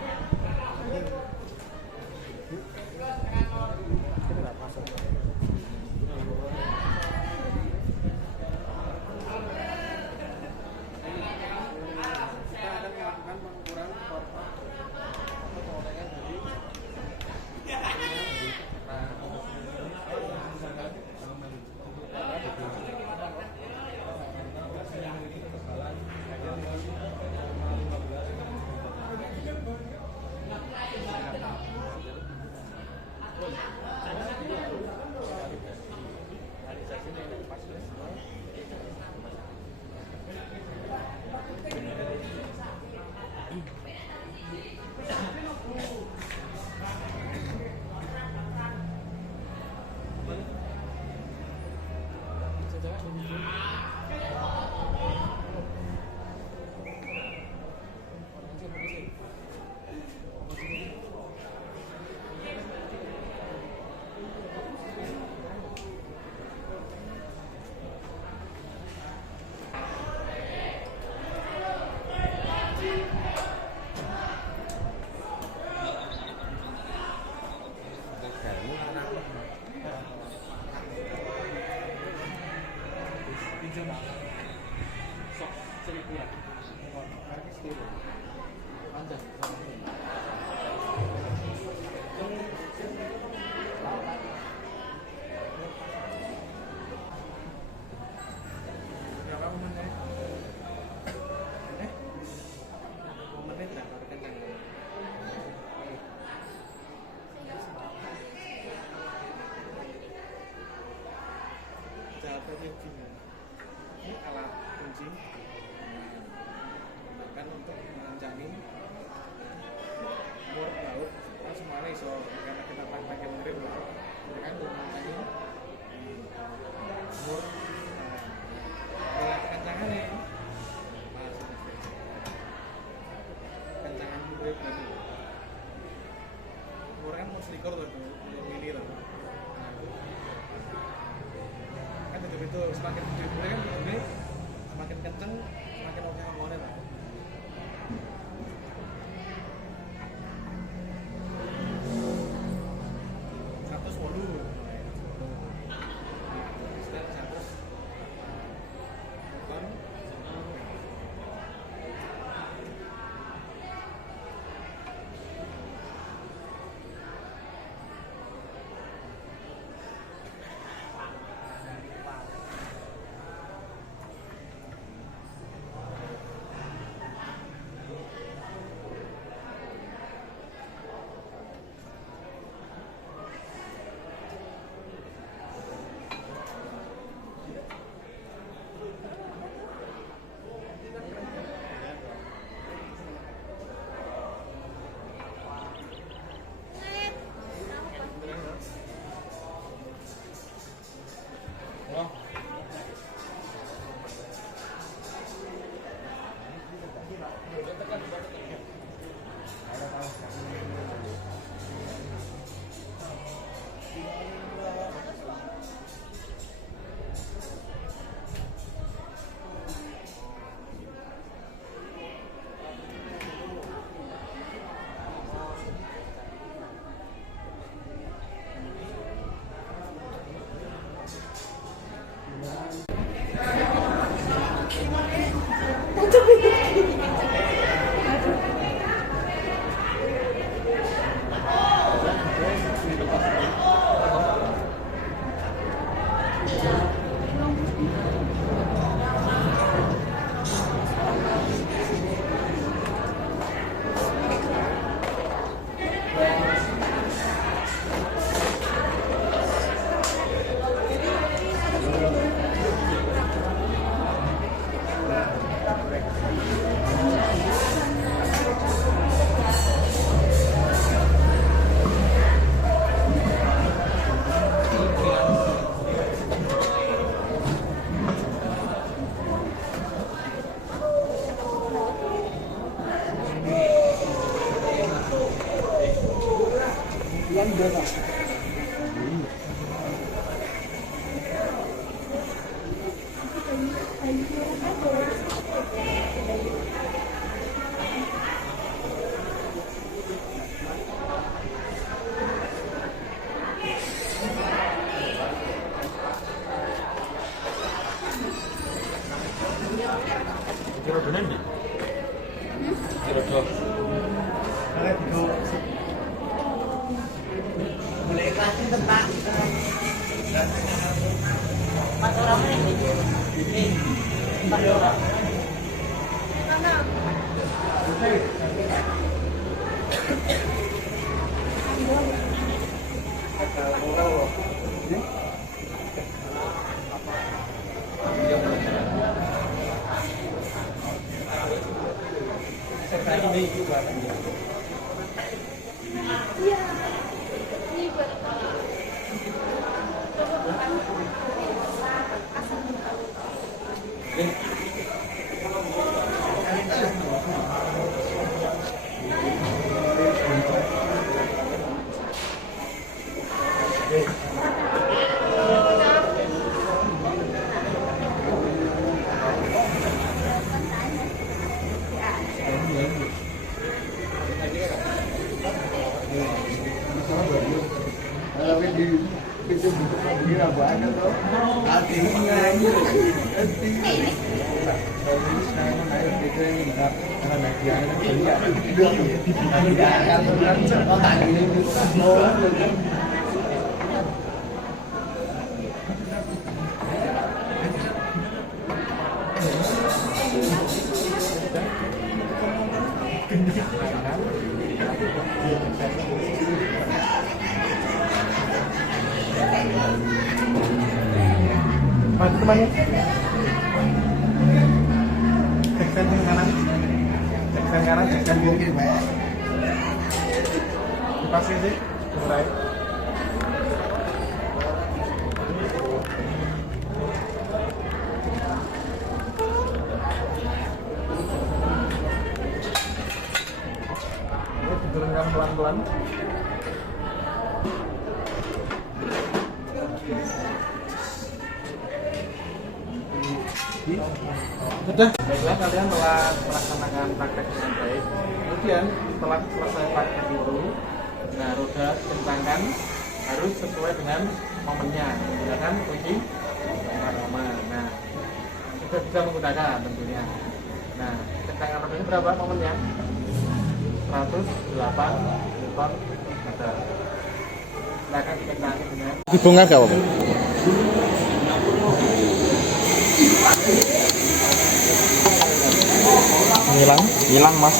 Kita akan melakukan pengukuran korban atau pengurangan dari sok 1.000 ya. Panjang. Berapa menit? Menit lah, kalau kencang. Jawabannya gimana? Ini alat kunci kan untuk mengancami umur laut kan semuanya iso karena kita pakai murid kan untuk mengancami umur kencangan nih kencangan murid tadi umur kan mau selikur tuh mili loh kan itu semakin gede kan gede semakin kenceng semakin oke ngomongnya lah. Cirodonan nih. Cirodo. Boleh kasih tentang Empat orang ini. Empat orang. Maju temannya. Ceksen kanan. Ceksen kanan, ceksen kiri. Dipasang sih, mulai. Diturunkan pelan-pelan. Sudah, baiklah kalian telah melaksanakan praktek dengan baik. Kemudian setelah selesai praktek itu, nah roda kencangkan harus sesuai dengan momennya menggunakan kunci momen. Nah, kita bisa menggunakan tentunya. Nah, kencangkan rodanya berapa momennya? 108 Newton meter. Silakan dikencangkan dengan. Bunga gak apa? Hilang mas.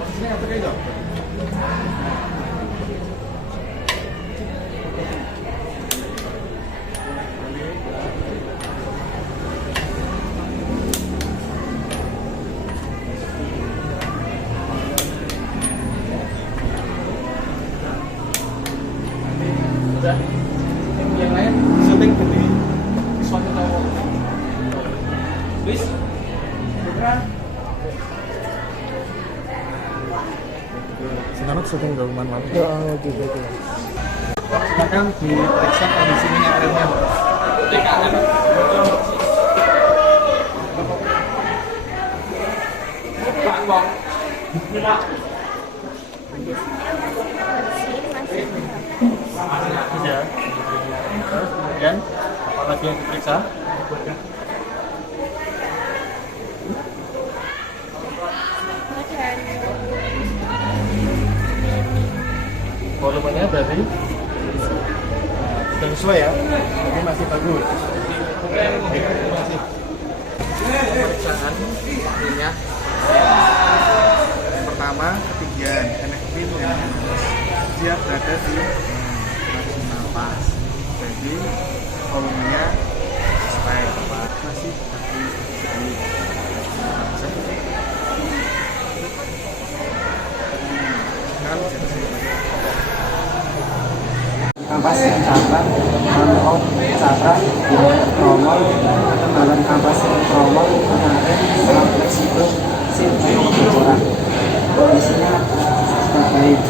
Posisinya apa kayak udah yang lain syuting di suatu tahun bis sekarang syuting ke rumah malam gitu silakan diperiksa kondisi minyak remnya TKM Pak Bong ya. Terus kemudian apa lagi yang diperiksa? Volumenya berarti sudah sesuai ya, jadi masih bagus. Masih pemeriksaan minyak dia berada di maksimal pas. Jadi volumenya sesuai masih kampas cakram, on cakram, tromol, ketebalan kampas tromol, pengaret, sangat fleksibel, sil bocoran. Kondisinya sebagai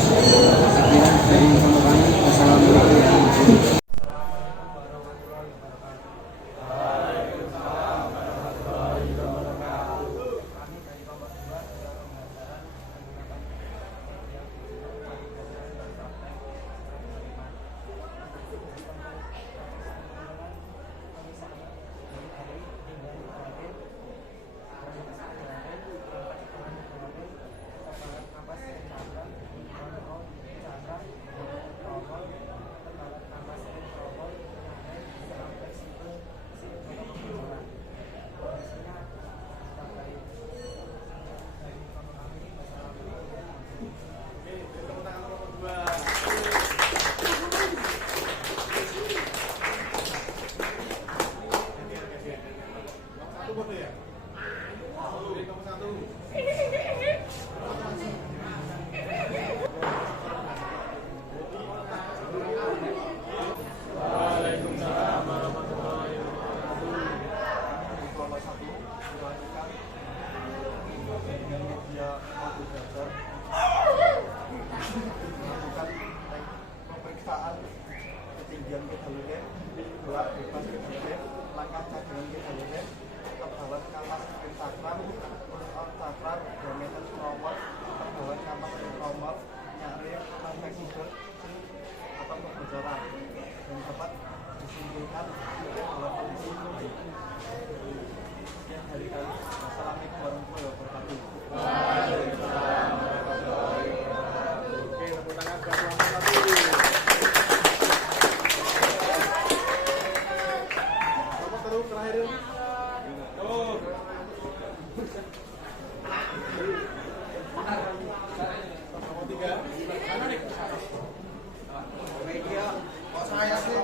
sekian dari kami. Assalamualaikum. Pemeriksaan ketinggian hidrogen, gerak bebas hidrogen, langkah cadangan hidrogen, ketebalan kampas pentagram, out cakram, diameter tromol, ketebalan kampas tromol, nyari fleksibel atau kebocoran, dan dapat disimpulkan dalam kondisi baik. Sekian dari kami. Wassalamualaikum warahmatullahi wabarakatuh. Waalaikumsalam warahmatullahi wabarakatuh. Oke, tepuk tangan buat terakhir. Nomor 3. Media. Kok saya sih?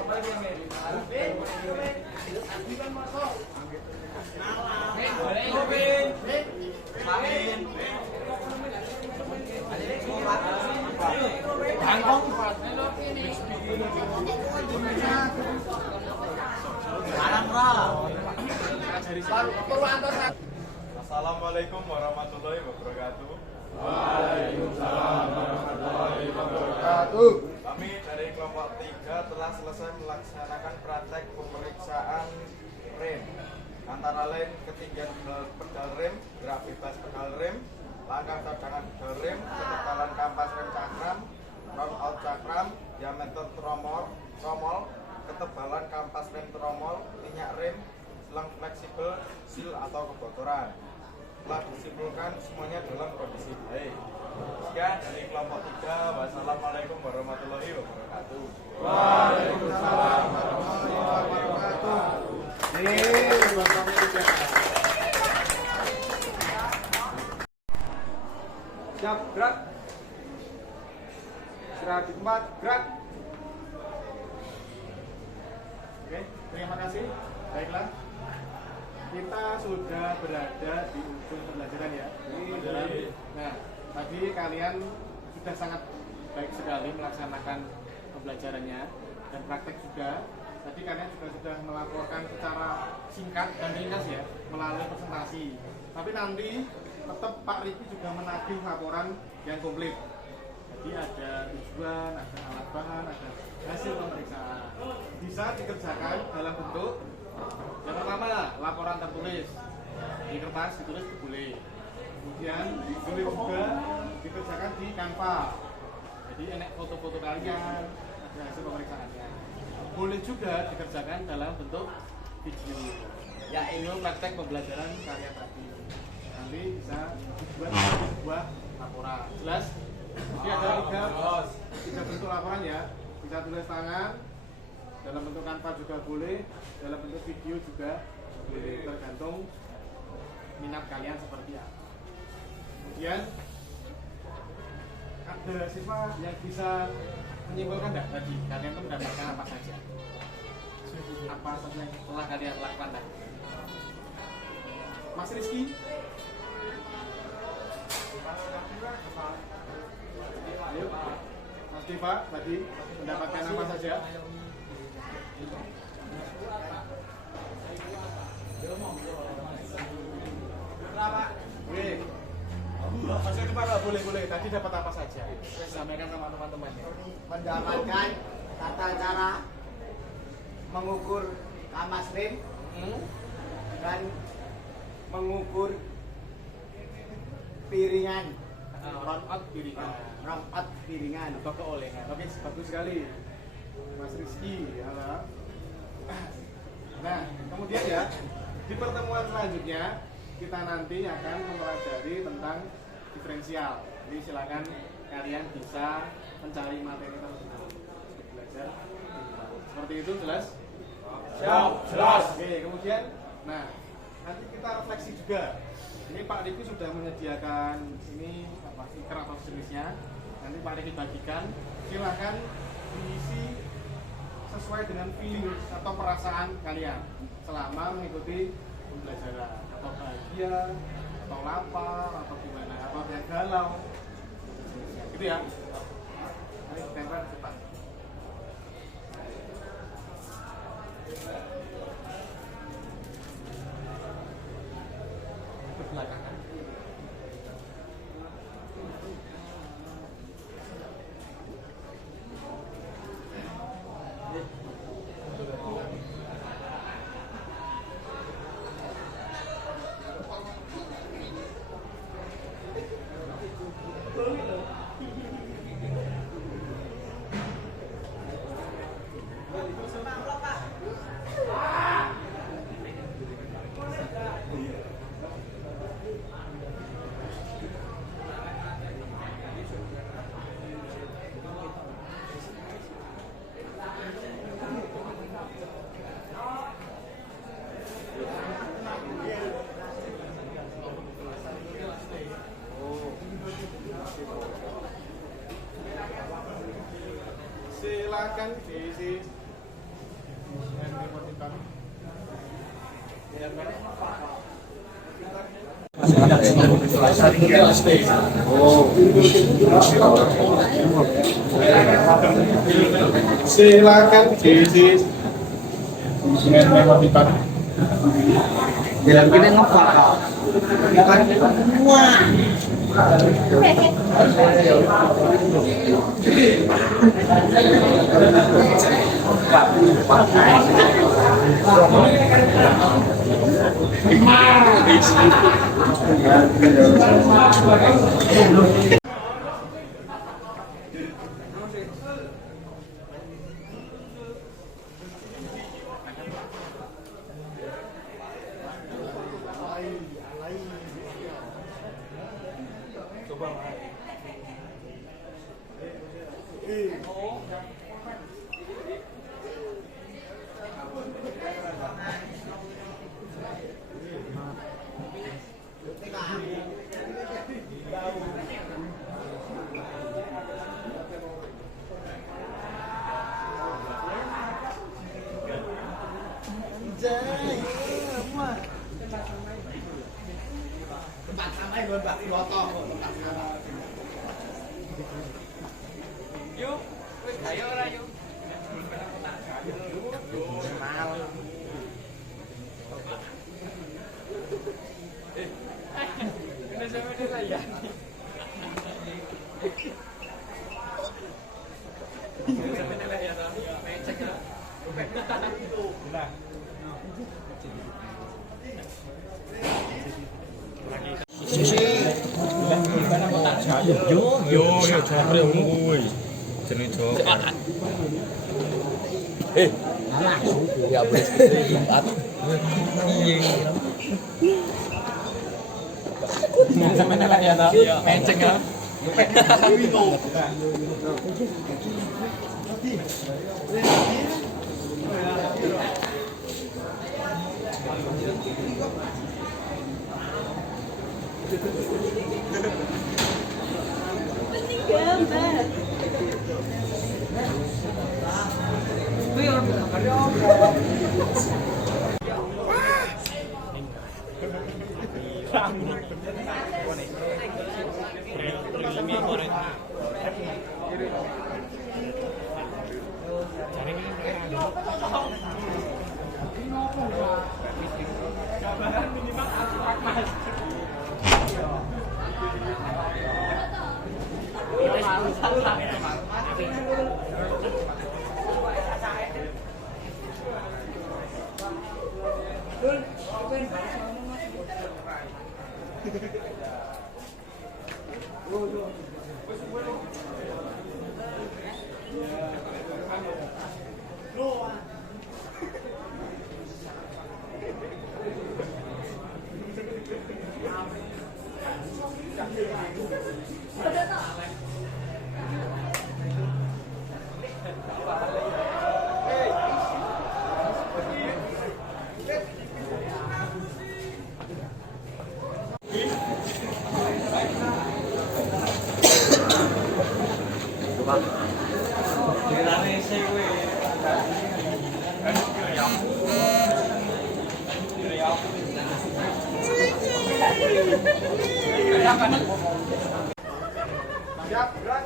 Assalamualaikum warahmatullahi wabarakatuh. Waalaikumsalam warahmatullahi wabarakatuh. Kami dari kelompok 3 telah selesai melaksanakan praktek pemeriksaan rem, antara lain ketinggian pedal rem, gerak bebas pedal rem, langkah cadangan pedal rem, ketebalan kampas rem cakram, round out cakram, diameter tromol, ketebalan kampas rem tromol, minyak rem, selang fleksibel, sil atau kebocoran. Telah disimpulkan semuanya dalam kondisi baik. Sekian dari kelompok 3. Wassalamualaikum warahmatullahi wabarakatuh. Waalaikumsalam warahmatullahi wabarakatuh. Siap, gerak. Istirahat di tempat, gerak. Oke, terima kasih. Baiklah, kita sudah berada di ujung pembelajaran ya. Nah, tadi kalian sudah sangat baik sekali melaksanakan pembelajarannya dan praktek juga. Tadi kalian juga sudah melaporkan secara singkat dan ringkas ya melalui presentasi. Tapi nanti tetap Pak Riki juga menagih laporan yang komplit. Jadi ada tujuan, ada alat bahan, ada hasil pemeriksaan. Bisa dikerjakan dalam bentuk yang pertama laporan tertulis di kertas, ditulis boleh. Kemudian boleh juga dikerjakan di Canva. Jadi enek foto-foto kalian, ada hasil pemeriksaannya. Boleh juga dikerjakan dalam bentuk video. Ya ini praktek pembelajaran kalian tadi. Nanti bisa dibuat sebuah laporan. Jelas? Jadi ada tiga bentuk laporan ya. Bisa tulis tangan, dalam bentuk Canva juga boleh, dalam bentuk video juga boleh, tergantung minat kalian seperti apa. Kemudian ada siswa yang bisa menyimpulkan nggak tadi kalian tuh mendapatkan apa saja? Apa saja yang telah kalian lakukan tadi? Mas Rizky? Ayo, Mas Diva tadi mendapatkan apa saja? Mas Diva boleh. Tadi dapat apa saja? Sampaikan sama teman-temannya. Mendapatkan tata cara mengukur kamas rem dan mengukur piringan Round piringan atau keolengan. Oke, bagus sekali Mas Rizky. Halo. Nah, kemudian ya di pertemuan selanjutnya kita nanti akan mempelajari tentang diferensial. Jadi silakan kalian bisa mencari materi tersebut untuk belajar. Seperti itu jelas? Jelas. Oke, kemudian nah nanti kita refleksi juga. Ini Pak Riki sudah menyediakan ini apa stiker atau jenisnya. Nanti Pak Riki bagikan. Silakan diisi sesuai dengan feeling atau perasaan kalian selama mengikuti pembelajaran, atau bahagia, atau lapar, atau gimana, atau yang galau, gitu ya. Mari tempel cepat. Belakangan. Silakan diisi silakan diisi emoticon. Kita ngefak. Yuk, ayo ora yuk. Ini sama dia layani. Yo, jawab ngui. Jeneng jawab. Ya boleh Jumat. Iya. Sampeyan lah ya ta. Menceng ya. Penting kan? Siap, gerak.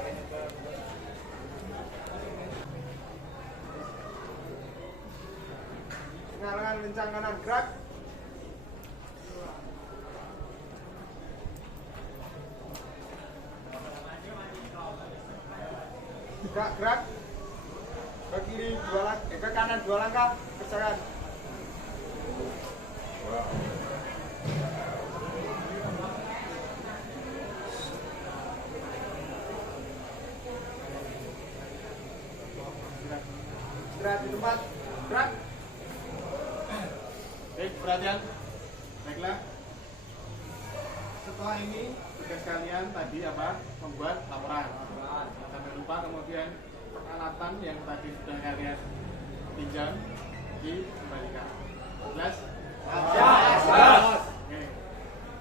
Ngalangan lencang kanan, gerak. Gerak. Ke kiri 2 langkah, ke kanan 2 langkah, kerjakan. Gerak di tempat, gerak. Baik, perhatian. Baiklah. Setelah ini tugas kalian tadi apa? Membuat laporan. Jangan sampai lupa, kemudian peralatan yang tadi sudah kalian pinjam dikembalikan. Jelas? Jelas. Oke.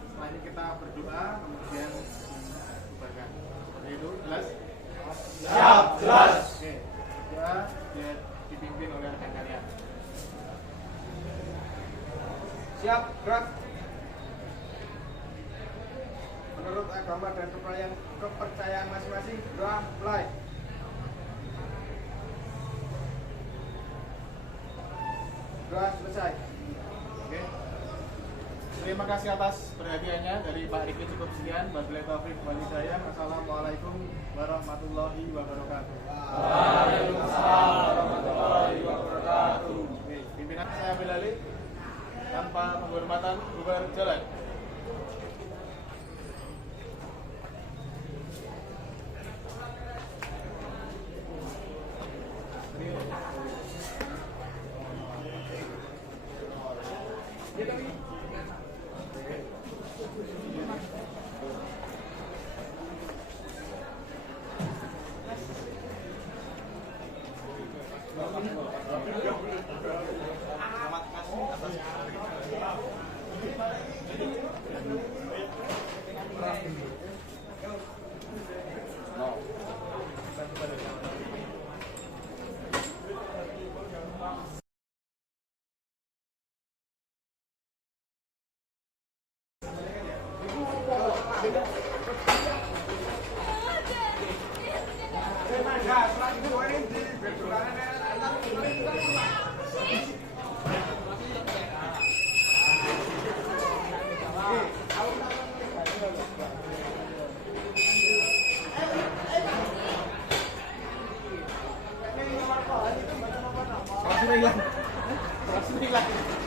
Setelah ini kita berdoa, kemudian dibubarkan. Seperti itu, jelas? Siap, jelas. Oke. Doa biar dipimpin oleh rekan kalian. Siap, gerak. Menurut agama dan kepercayaan masing-masing, doa mulai. Doa selesai. Oke. Terima kasih atas perhatiannya dari Pak Riki, cukup sekian. Wabillahi taufiq wal hidayah. Assalamualaikum warahmatullahi wabarakatuh. Waalaikumsalam warahmatullahi wabarakatuh. Oke, pimpinan saya ambil alih tanpa penghormatan bubar jalan. Langsung hilang.